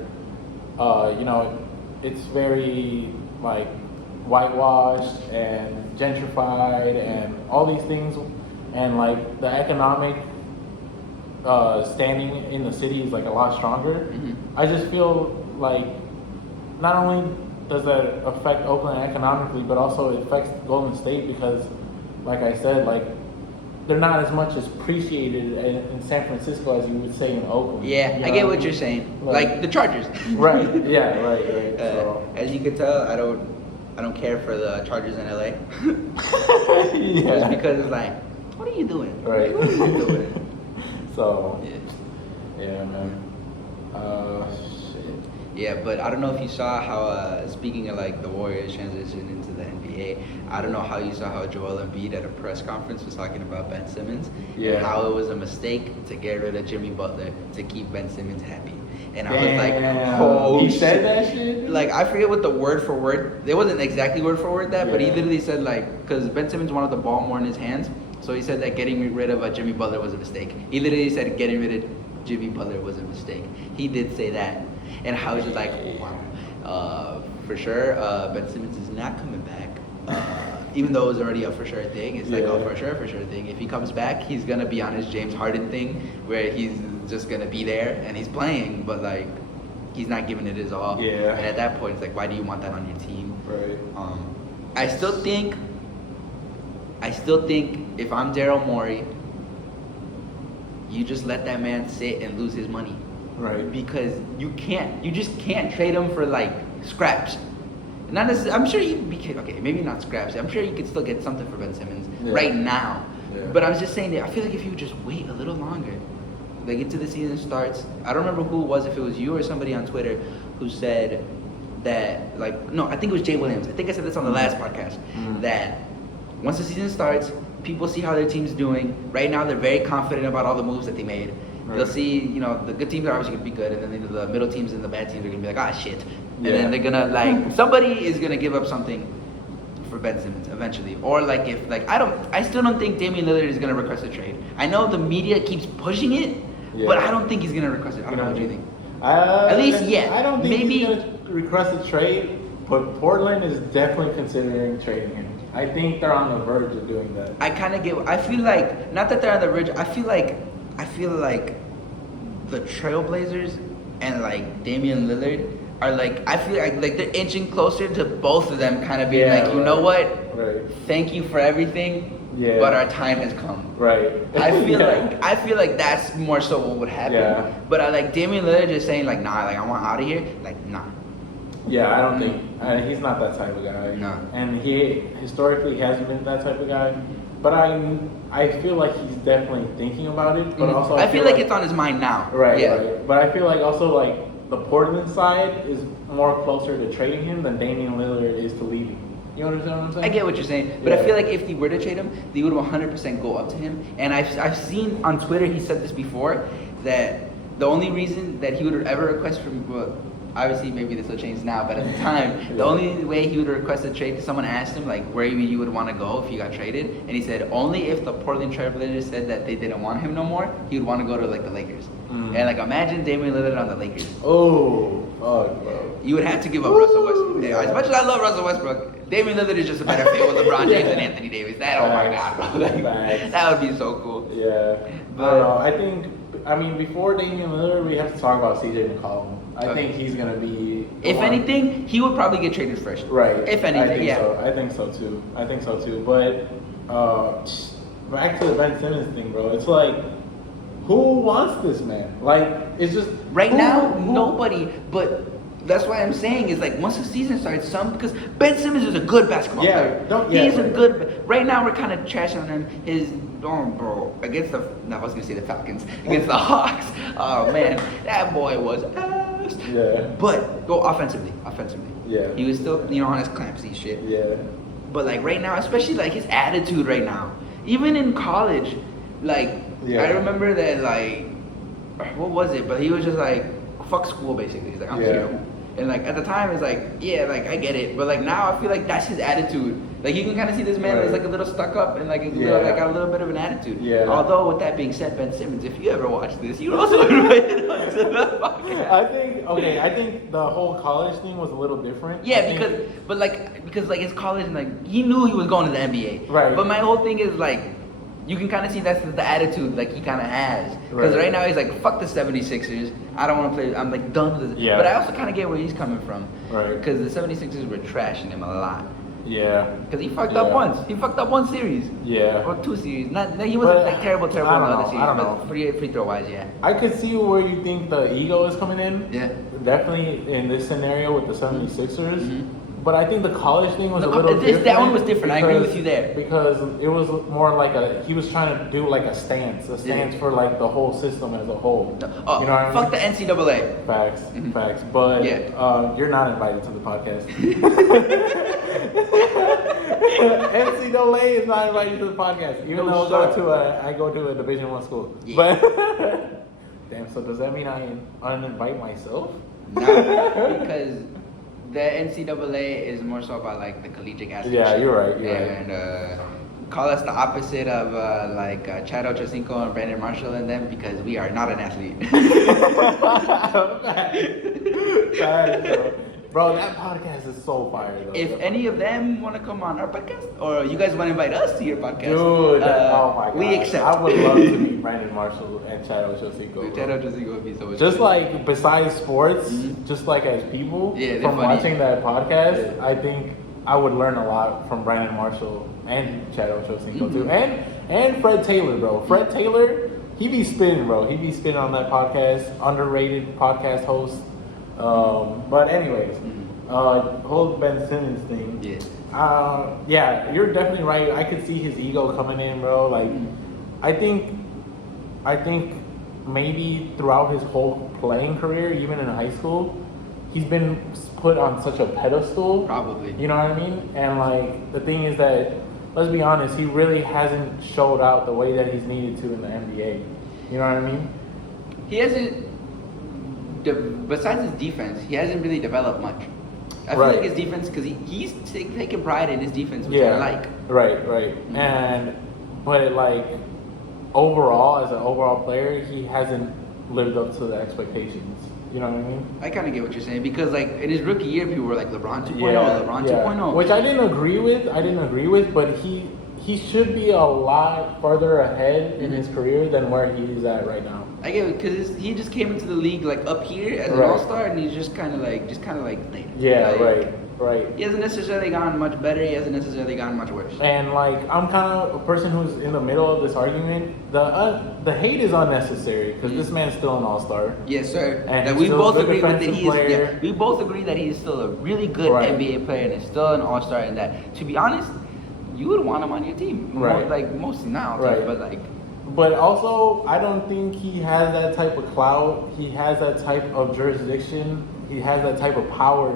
you know, it's very like whitewashed and gentrified and all these things, and like the economic standing in the city is like a lot stronger. I just feel like not only does that affect Oakland economically, but also it affects Golden State because, like I said, like they're not as much as appreciated in San Francisco as you would say in Oakland. Yeah, You I know get what what you're saying. Like- Like the Chargers. Right. Yeah. Right. So. As you can tell, I don't care for the Chargers in LA. Just Yeah. because it's like, what are you doing? Right. What are you doing? So. Yeah. Yeah, man. Shit. Yeah, but I don't know if you saw how, speaking of like the Warriors transition into the NBA, I don't know how you saw how Joel Embiid at a press conference was talking about Ben Simmons. Yeah. And how it was a mistake to get rid of Jimmy Butler to keep Ben Simmons happy. And I was Damn. like, oh, He shit. said that shit? Like, I forget what the word for word, it wasn't exactly word for word that, but he Yeah. literally said like, because Ben Simmons wanted the ball more in his hands, so he said that getting rid of Jimmy Butler was a mistake. He literally said getting rid of Jimmy Butler was a mistake. He did say that. And I was just like, wow. For sure, Ben Simmons is not coming back. Even though it was already a for sure thing, it's like, Yeah. oh, for sure thing. If he comes back, he's going to be on his James Harden thing, where he's just going to be there and he's playing, but like, he's not giving it his all. Yeah. And at that point, it's like, why do you want that on your team? Right. I still think if I'm Daryl Morey, you just let that man sit and lose his money. Right. Because you just can't trade him for like scraps. Not necessarily, I'm sure okay, maybe not scraps. I'm sure you could still get something for Ben Simmons Yeah. right now. Yeah. But I was just saying that I feel like if you would just wait a little longer, like until the season starts. I don't remember who it was, if it was you or somebody on Twitter who said that, like, no, I think it was Jay Williams. I think I said this on the last podcast, that once the season starts, people see how their team's doing. Right now, they're very confident about all the moves that they made. Right. They'll see, you know, the good teams are obviously going to be good, and then the middle teams and the bad teams are going to be like, ah, shit. And Yeah. then they're going to, like, somebody is going to give up something for Ben Simmons eventually. Or, like, if, like, I still don't think Damian Lillard is going to request a trade. I know the media keeps pushing it, Yeah. but I don't think he's going to request it. I don't know what you think. At least yet. I don't think Maybe- he's going to request a trade, but Portland is definitely considering trading him. I think they're on the verge of doing that. I kind of I feel like, not that they're on the verge, I feel like the Trailblazers and like Damian Lillard are like, I feel like they're inching closer to both of them kind of being Yeah, like, you know what? Right. Thank you for everything, Yeah. but our time has come. Right. I feel Yeah. I feel like that's more so what would happen. Yeah. But I like Damian Lillard just saying like, nah, like I want out of here. Like, nah. Yeah, I don't think he's not that type of guy. No. And he historically hasn't been that type of guy. But I feel like he's definitely thinking about it. But also I feel like it's on his mind now. right. Yeah. Right. But I feel like also like the Portland side is more closer to trading him than Damian Lillard is to leaving. You understand what I'm saying? I get what you're saying, but I Yeah. feel like if they were to trade him, they would 100% go up to him. And I've seen on Twitter, he said this before, that the only reason that he would ever request from, well, obviously maybe this will change now, but at the time, the only way he would request a trade, someone asked him like where you would want to go if you got traded, and he said only if the Portland Trailblazers said that they didn't want him no more, he would want to go to like the Lakers. And like imagine Damian Lillard on the Lakers. Oh, fuck, bro. You would have to give up Russell Westbrook. Yeah, as much as I love Russell Westbrook, Damian Lillard is just a better fit with LeBron James and Anthony Davis. That, oh my God, bro. Facts. That would be so cool. Yeah. But- I mean, before Damian Lillard, we have to talk about CJ McCollum. I think he's gonna be. the If one. anything, he would probably get traded first. Right. If anything, I think yeah. So. I think so too. But back to the Ben Simmons thing, bro. It's like, who wants this man? Like, it's just Right who- now, who- nobody. But that's why I'm saying is like once the season starts, because Ben Simmons is a good basketball Yeah, player. He's a right. good. Right now, we're kind of trashing on him. Bro, against the. No, I was gonna say the Falcons against the Hawks. Oh man, that boy was ass. Yeah. But go offensively. Yeah. He was still, on his Clamsy shit. Yeah. But like right now, especially like his attitude right now, even in college, Like, Yeah. I remember that, like, what was it? But he was just like, fuck school, basically. He's like, I'm Yeah. here. And like at the time, it's like, yeah, like I get it. But like now, I feel like that's his attitude. Like you can kind of see this man is Right. like a little stuck up and like a Yeah. little, like got a little bit of an attitude. Yeah. Although with that being said, Ben Simmons, if you ever watch this, you also invited us to the podcast. I think the whole college thing was a little different. I Yeah, think- because like it's college and like he knew he was going to the NBA. Right. But my whole thing is like, you can kind of see that's the attitude like he kind of has. Because Right. right now he's like, fuck the 76ers. I don't want to play. I'm like done with this. Yeah. But I also kind of get where he's coming from. Right. Because the 76ers were trashing him a lot. Yeah. Because he fucked up Yeah. once. He fucked up one series. Yeah. Or two series. He wasn't But like terrible I in don't the other know, series. I don't but know. free throw wise, yeah. I could see where you think the ego is coming in. Yeah. Definitely in this scenario with the 76ers. Mhm. But I think the college thing was No, a little different. that one was different. I agree because- with you there. Because it was more like he was trying to do like a stance for like the whole system as a whole. Oh, you know what I mean? fuck the NCAA. Facts, Mhm. facts. But Yeah. you're not invited to the podcast. NCAA is not invited to the podcast, even No, though sir. I go to a Division I school. Yeah. But damn, so does that mean I uninvite myself? Nah, because the NCAA is more so about like the collegiate aspect. Yeah, you're right. You're right. And call us the opposite of Chad Ochocinco and Brandon Marshall and them because we are not an athlete. Facts, bro, that podcast is so fire. Though. If any of them want to come on our podcast, or you guys want to invite us to your podcast, Dude, oh my god. we accept. I would love to meet Brandon Marshall and Chad Ochocinco. Chad Ochocinco would be so much Just fun. like besides sports, Mhm. just like as people, Yeah, they're from funny. watching that podcast, Yeah. I think I would learn a lot from Brandon Marshall and Chad Ochocinco too, Mhm. and Fred Taylor, bro. Fred Taylor, he be spinning, bro. He be spinning on that podcast, underrated podcast host. But anyways, whole Ben Simmons thing. Yeah. Yeah, you're definitely right. I could see his ego coming in, bro. Like, I think maybe throughout his whole playing career, even in high school, he's been put on such a pedestal. Probably. You know what I mean? And like, the thing is that, let's be honest, he really hasn't showed out the way that he's needed to in the NBA. You know what I mean? He hasn't. Besides his defense, he hasn't really developed much. I feel Right. like his defense, because he's taking pride in his defense, which I like. Right. Mhm. But like overall, as an overall player, he hasn't lived up to the expectations. You know what I mean? I kind of get what you're saying because, like, in his rookie year, people were like LeBron 2.0, LeBron 2.0. Which I didn't agree with, but he should be a lot further ahead in his career than where he is at right now. I get it because he just came into the league like up here as an Right. all-star, and he's just kind of like there. Yeah, Like, right. He hasn't necessarily gotten much better. He hasn't necessarily gotten much worse. And like, I'm kind of a person who's in the middle of this argument. The hate is unnecessary because this man's still an all-star. Yes, sir. And That he's we still a both good agree with that defensive he is. player. Yeah, we both agree that he is still a really good Right. NBA player and is still an all-star. And that, to be honest, you would want him on your team. Right. Like mostly now, Right. but like. But also, I don't think he has that type of clout. He has that type of jurisdiction. He has that type of power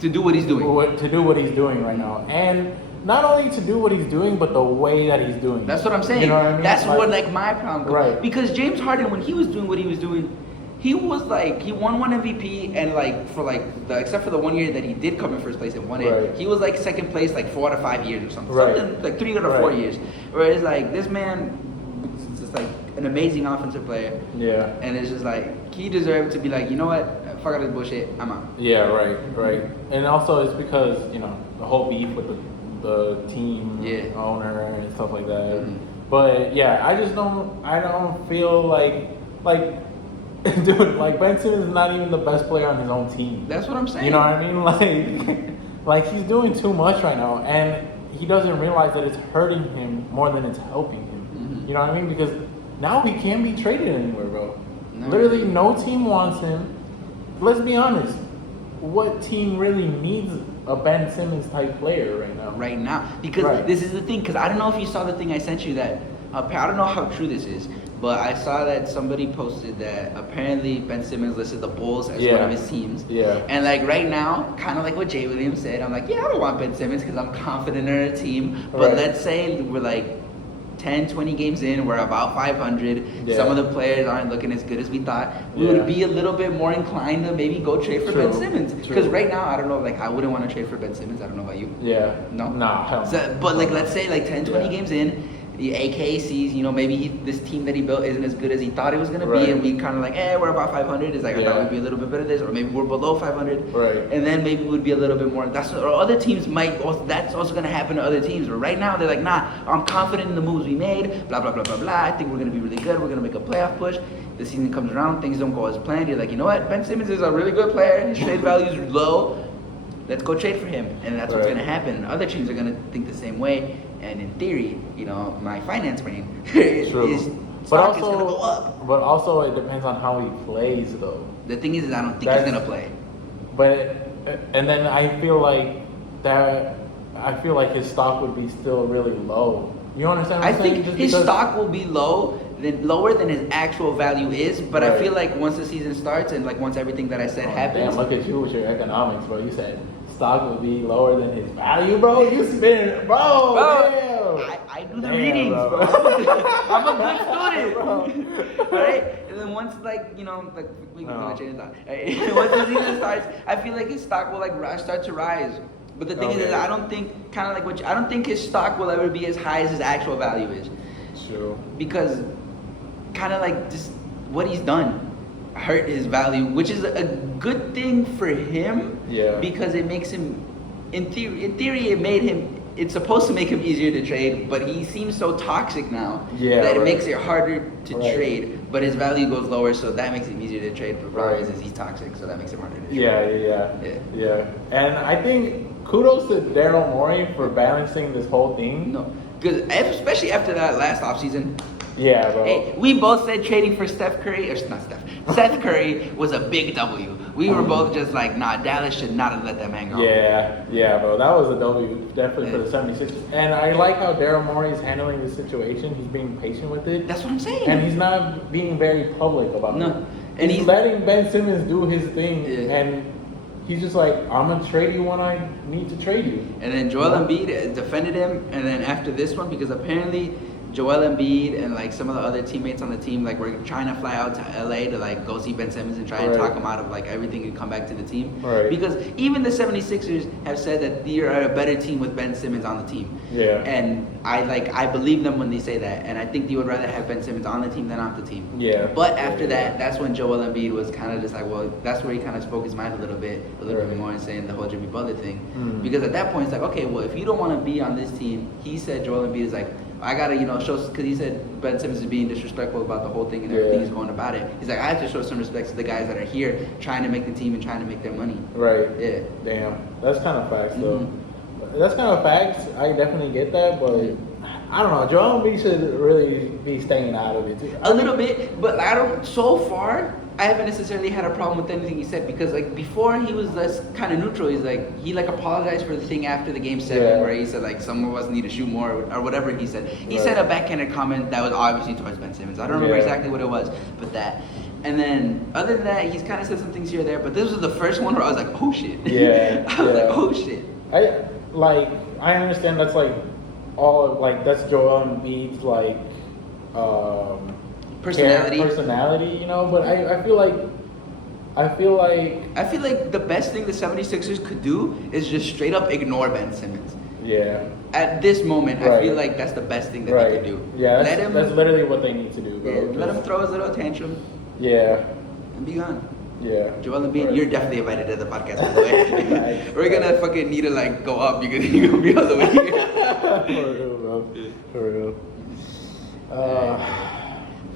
To do what he's doing. to do what he's doing right now. And not only to do what he's doing, but the way that he's doing it. That's what I'm saying. You know what I mean? That's what like my problem goes. Right. Because James Harden, when he was doing what he was doing, he was like he won one MVP and like for like except for the 1 year that he did come in first place and won it, Right. he was like second place like 4 out of 5 years or something. Right. Something like 3 out of 4 Right. years. Whereas like this man is just like an amazing offensive player. Yeah. And it's just like he deserved to be like, you know what? Fuck all this bullshit. I'm out. Yeah, right. And also, it's because, the whole beef with the team owner and stuff like that. Mhm. But yeah, I don't feel like dude, like Ben Simmons is not even the best player on his own team. That's what I'm saying. You know what I mean? Like he's doing too much right now, and he doesn't realize that it's hurting him more than it's helping him. Mhm. You know what I mean? Because now he can't be traded anywhere, bro. No. Literally, no team wants him. Let's be honest. What team really needs a Ben Simmons type player right now? Right now, because Right. this is the thing. Because I don't know if you saw the thing I sent you that I don't know how true this is, but I saw that somebody posted that apparently Ben Simmons listed the Bulls as one of his teams. Yeah. And like right now, kind of like what Jay Williams said, I'm like, yeah, I don't want Ben Simmons because I'm confident in our team. But Right. let's say we're like 10, 20 games in, we're about 500. Yeah. Some of the players aren't looking as good as we thought. We Yeah. would be a little bit more inclined to maybe go trade for True. Ben Simmons. True. Because right now, I don't know, like I wouldn't want to trade for Ben Simmons. I don't know about you. Yeah. No? Nah. Hell no. So, but like, let's say like 10, 20 Yeah. games in, the AK sees, maybe this team that he built isn't as good as he thought it was going to Right. be, and we kind of like, we're about 500. It's like, I thought Yeah. we'd be a little bit better this, or maybe we're below 500. Right. And then maybe we'd be a little bit more, or other teams might, also, that's also going to happen to other teams. But right now, they're like, nah, I'm confident in the moves we made, blah, blah, blah, blah, blah. I think we're going to be really good. We're going to make a playoff push. The season comes around, things don't go as planned. You're like, you know what? Ben Simmons is a really good player. His trade value is low. Let's go trade for him. And that's what's Right. going to happen. And other teams are going to think the same way. And in theory, my finance brain is stock is going to go up. But also, it depends on how he plays, though. The thing is I don't think That's- he's going to play. But and then I feel like his stock would be still really low. You understand what I I'm saying? think Just his because- stock will be lower than his actual value is, but I Right. feel like once the season starts and like once everything that I said Oh, happens, damn, look at you with your economics, bro. You said stock would be lower than his value, bro. You spend, bro. Damn. I do the Damn, readings, bro. bro. I'm a good student, right? And then once we can No. change that. Right? Once the season starts, I feel like his stock will start to rise. But the thing is, Okay. I don't think I don't think his stock will ever be as high as his actual value is, True. because kind of like just what he's done hurt his value, which is a good thing for him. Yeah. Because it makes him, in theory, it's supposed to make him easier to trade, but he seems so toxic now Yeah, that it right. makes it harder to Right. trade. But his value goes lower, so that makes him easier to trade. But the problem Right. is he's toxic, so that makes it harder to trade. Yeah. And I think kudos to Daryl Morey for balancing this whole thing. No, because especially after that last offseason, Yeah, bro. hey, we both said trading for Seth Seth Curry was a big W. We were both just like, nah, Dallas should not have let that man go. Yeah, bro. That was a W, definitely for the 76ers. And I like how Daryl Morey is handling the situation. He's being patient with it. That's what I'm saying. And he's not being very public about No. it. And he's he's- letting Ben Simmons do his thing. Yeah. And he's just like, I'm going to trade you when I need to trade you. And then Joel Embiid defended him, and then after this one, because apparently Joel Embiid and like some of the other teammates on the team like were trying to fly out to LA to like go see Ben Simmons and try and Right. talk him out of like everything and come back to the team. Right. Because even the 76ers have said that you're a better team with Ben Simmons on the team. Yeah. And I believe them when they say that, and I think they would rather have Ben Simmons on the team than off the team. Yeah. But after that, that's when Joel Embiid was kind of just like, well, that's where he kind of spoke his mind a little bit Right. more and saying the whole Jimmy Butler thing. Mhm. Because at that point, it's like, okay, well, if you don't want to be on this team, he said Joel Embiid is like, I gotta, show, because he said Ben Simmons is being disrespectful about the whole thing and everything Yeah. he's going about it. He's like, I have to show some respect to the guys that are here trying to make the team and trying to make their money. Right. Yeah. Damn. That's kind of facts, though. Mhm. That's kind of facts. I definitely get that, but I don't know. Joel Embiid should really be staying out of it, too. A little bit, but so far, I haven't necessarily had a problem with anything he said, because like before he was less kind of neutral. He apologized for the thing after the game 7 Yeah. where he said like some of us need to shoot more or whatever he said. He Right. said a backhanded comment that was obviously towards Ben Simmons. I don't remember Yeah. exactly what it was, but that. And then other than that, he's kind of said some things here or there, but this was the first one where I was like, oh shit. Yeah, I was like, yeah. oh shit. I understand that's that's Joel Embiid's personality, but I feel like I feel like the best thing the 76ers could do is just straight up ignore Ben Simmons. yeah. At this moment, I Right. feel like that's the best thing that Right. they could do. Yeah, let him, that's literally what they need to do, bro. yeah, let him Just- throw his little tantrum Yeah, and be gone. yeah. Joel Embiid, Right. you're definitely invited to the podcast, by the way. Nice. We're gonna fucking need to like go up because you're gonna be all the way here. For real, bro. For real.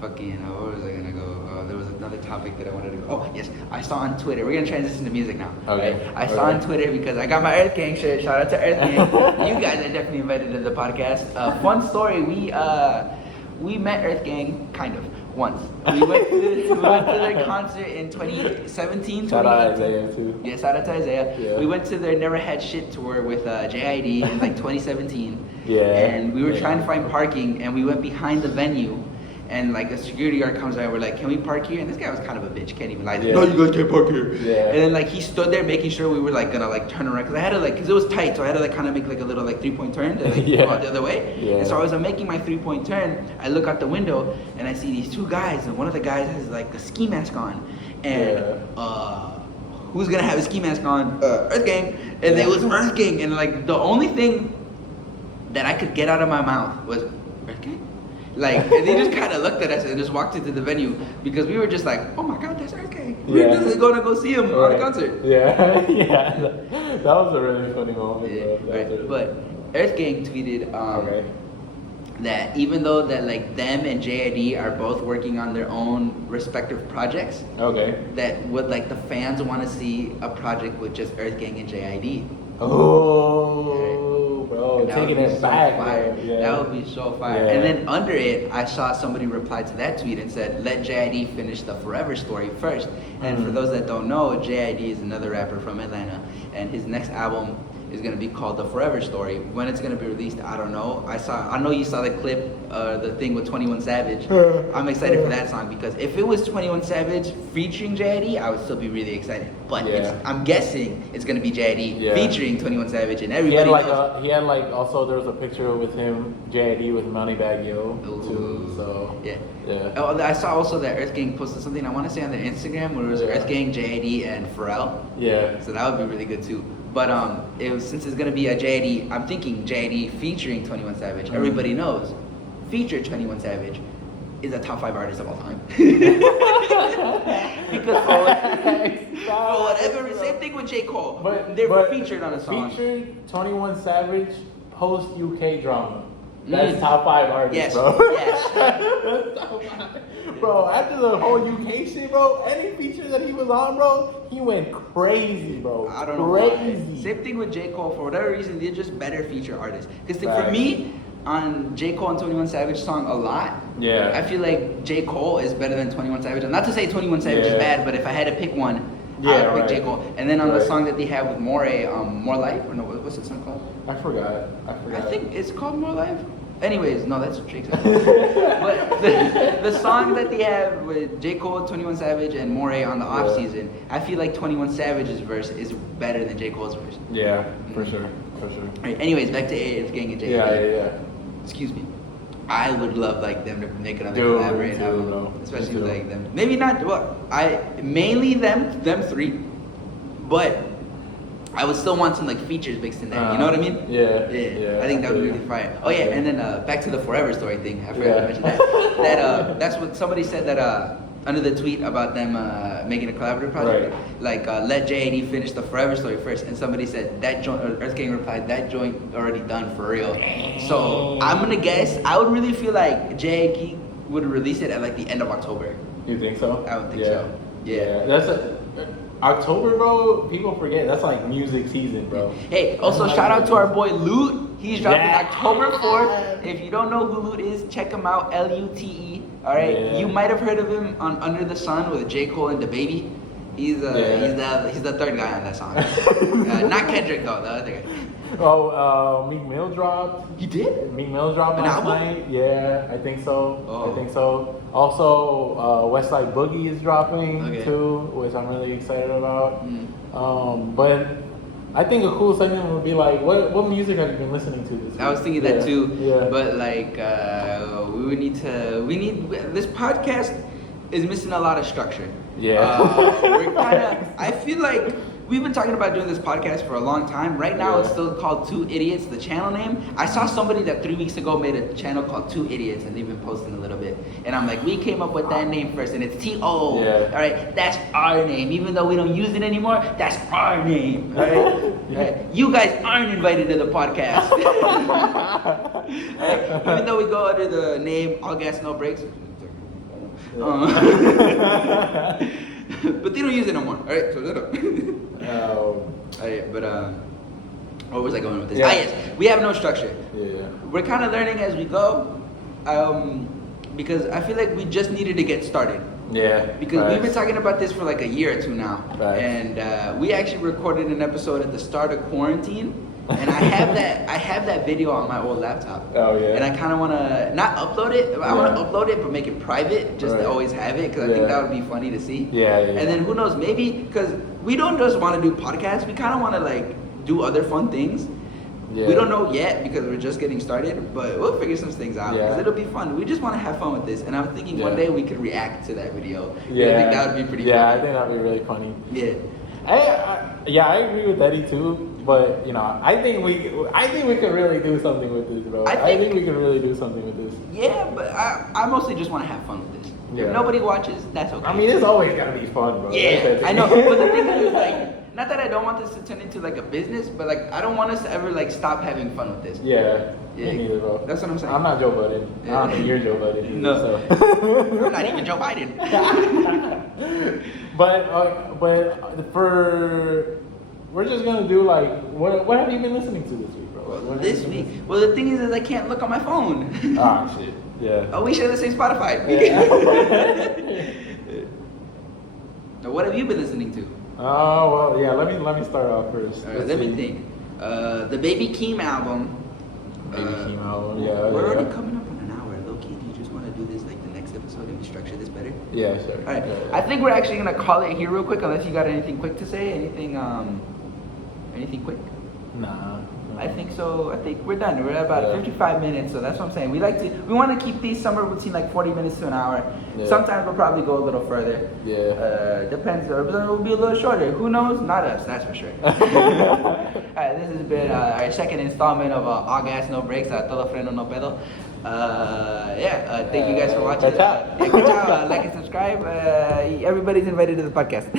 Fucking, where was I gonna go? There was another topic that I wanted to go. Oh, yes, I saw on Twitter. We're gonna transition to music now. Okay. Right? I saw on Twitter because I got my Earth Gang shirt. Shout out to Earth Gang. You guys are definitely invited to the podcast. Fun story. We met Earth Gang kind of once. We went to their concert in 2017. Shout out 2018. Isaiah too. Yeah, shout out to Isaiah. Yeah. We went to their Never Had Shit tour with JID in like 2017. Yeah. And we were Yeah. trying to find parking, and we went behind the venue. and like a security guard comes out. We're like, can we park here? And this guy was kind of a bitch. Can't even lie. Yeah. No, you guys can't park here. Yeah. And then like he stood there making sure we were like gonna like turn around because I had to like because it was tight, so I had to like kind of make like a little like 3-point turn to like Yeah. go out the other way. Yeah. And so as I'm making my 3-point turn, I look out the window and I see these two guys, and one of the guys has like a ski mask on, and who's gonna have a ski mask on? Earth Gang, and it was Earth Gang, and like the only thing that I could get out of my mouth was Earth Gang. Like, and they just kind of looked at us and just walked into the venue because we were just like, oh my god, that's Earth Gang. We're just gonna go see him on the concert. Yeah, yeah. That was a really funny moment. Yeah, Bro. right. But Earth Gang tweeted that even though that like them and JID are both working on their own respective projects, that would like the fans want to see a project with just Earth Gang and JID. Oh, bro, taking it back. Fire. Yeah. That would be so fire. Yeah. And then under it, I saw somebody reply to that tweet and said, "Let JID finish the Forever Story first." And for those that don't know, JID is another rapper from Atlanta, and his next album is gonna be called The Forever Story. When it's gonna be released, I don't know. I know you saw the clip, the thing with 21 Savage. I'm excited for that song because if it was 21 Savage featuring JID, I would still be really excited. But I'm guessing it's gonna be JID featuring 21 Savage, and everybody knows. He had like also there was a picture with him, JID with Moneybagg Yo too. So yeah. Yeah. I saw also that Earth Gang posted something I want to say on their Instagram where it was Earth Gang, JID, and Pharrell. Yeah. So that would be really good too. But since it's gonna be a JID, I'm thinking JID featuring 21 Savage. Everybody knows, feature 21 Savage is a top 5 artist of all time. Because for whatever, same thing with J. Cole. They were featured on a song. Featured 21 Savage post UK drama. That's top 5 artists, bro. Yes. Top 5. Bro, after the whole UK shit, bro, any feature that he was on, bro, he went crazy, bro. I don't know why. Same thing with J. Cole. For whatever reason, they're just better feature artists. Because for me, on J. Cole and 21 Savage song a lot, I feel like J. Cole is better than 21 Savage. And not to say 21 Savage is bad, but if I had to pick one, I would pick J. Cole. And then on the song that they have with Moray, More Life, or no, what's the song called? I forgot. I think it's called More Life. Anyways, no, that's Drake's album. But the song that they have with J. Cole, 21 Savage, and Moray on the off season, I feel like 21 Savage's verse is better than J. Cole's verse. Yeah, for sure. Right, anyways, back to Earth Gang and JID. Yeah. Excuse me. I would love like them to make another collaborate album, especially with like them. Maybe not. Well, mainly them three, but I would still want some like features mixed in there. You know what I mean? Yeah. I think that would be really fire. Oh yeah, and then back to the Forever Story thing. I forgot to mention that. That's what somebody said that under the tweet about them making a collaborative project. Like let JID finish the Forever Story first, and somebody said that joint. Earth Gang replied that joint already done for real. So I'm gonna guess. I would really feel like JID would release it at like the end of October. You think so? I would think so. Yeah. That's October, bro. People forget that's like music season, bro. Hey, also shout out to our boy Lute. He's dropping October 4th. If you don't know who Lute is, check him out. Lute. All right. You might have heard of him on Under the Sun with J. Cole and DaBaby. He's the third guy on that song. Not Kendrick though, the other guy. Meek Mill dropped. He did? Meek Mill dropped last night. Yeah, I think so. Also, West Side Boogie is dropping too, which I'm really excited about. But I think a cool segment would be like, what music have you been listening to this week? I was thinking that too. Yeah. But like, we need this podcast is missing a lot of structure. Yeah. I feel like we've been talking about doing this podcast for a long time. Right now, it's still called Two Idiots, the channel name. I saw somebody that 3 weeks ago made a channel called Two Idiots, and they've been posting a little bit. And I'm like, we came up with that name first, and it's T-O. Yeah. All right, that's our name. Even though we don't use it anymore, that's our name. All right? All right? You guys aren't invited to the podcast. Right? Even though we go under the name All Gas No Brakes. But they don't use it no more. All right, so shut up. Where was I going with this? Yes, we have no structure. Yeah. We're kind of learning as we go, because I feel like we just needed to get started. Yeah. Because we've been talking about this for like a year or two now, Right. and we actually recorded an episode at the start of quarantine. And I have that video on my old laptop. Oh, yeah. And I kind of want to not upload it. I want to upload it, but make it private, just to always have it, because I think that would be funny to see. Yeah. And then who knows, maybe because we don't just want to do podcasts, we kind of want to like do other fun things. Yeah. We don't know yet because we're just getting started, but we'll figure some things out because it'll be fun. We just want to have fun with this, and I'm thinking one day we could react to that video. Yeah, I think that would be pretty funny. Yeah, I think that'd be really funny. Yeah. I agree with Eddie too, but you know, I think we could really do something with this, bro. I think we could really do something with this. Yeah, but I mostly just want to have fun with this. Yeah. If nobody watches, that's okay. I mean, it's always gotta be fun, bro. Yeah, I know. But the thing is, like, not that I don't want this to turn into like a business, but like I don't want us to ever like stop having fun with this. Yeah. Me neither, bro. That's what I'm saying. I'm not Joe Budden. Yeah. I don't think you're Joe Budden. No. So. I'm not even Joe Biden. but we're just gonna do like what have you been listening to this week, bro? What This have you week. been listening Well, the thing is I can't look on my phone. to? Ah, shit. Yeah. Oh, we share the same Spotify. Yeah. Now, what have you been listening to? Oh well, yeah. Let me start off first. All right, let me think. The Baby Keem album. Baby Keem album. Yeah. We're yeah. already coming up on an hour. Low-key, do you just want to do this like the next episode and we structure this better? Yeah, sure. All right. Yeah. I think we're actually gonna call it here real quick, unless you got anything quick to say. Anything quick? Nah. I think so. I think we're done. We're at about 55 minutes, so that's what I'm saying. We want to keep these somewhere between like 40 minutes to an hour. Yeah. Sometimes we'll probably go a little further. Yeah. Depends. Or it'll be a little shorter. Who knows? Not us. That's for sure. All right. This has been our second installment of All Gas No Brakes. Todo freno no pedo. Thank you guys for watching. Good job. Good job. Like and subscribe. Everybody's invited to the podcast.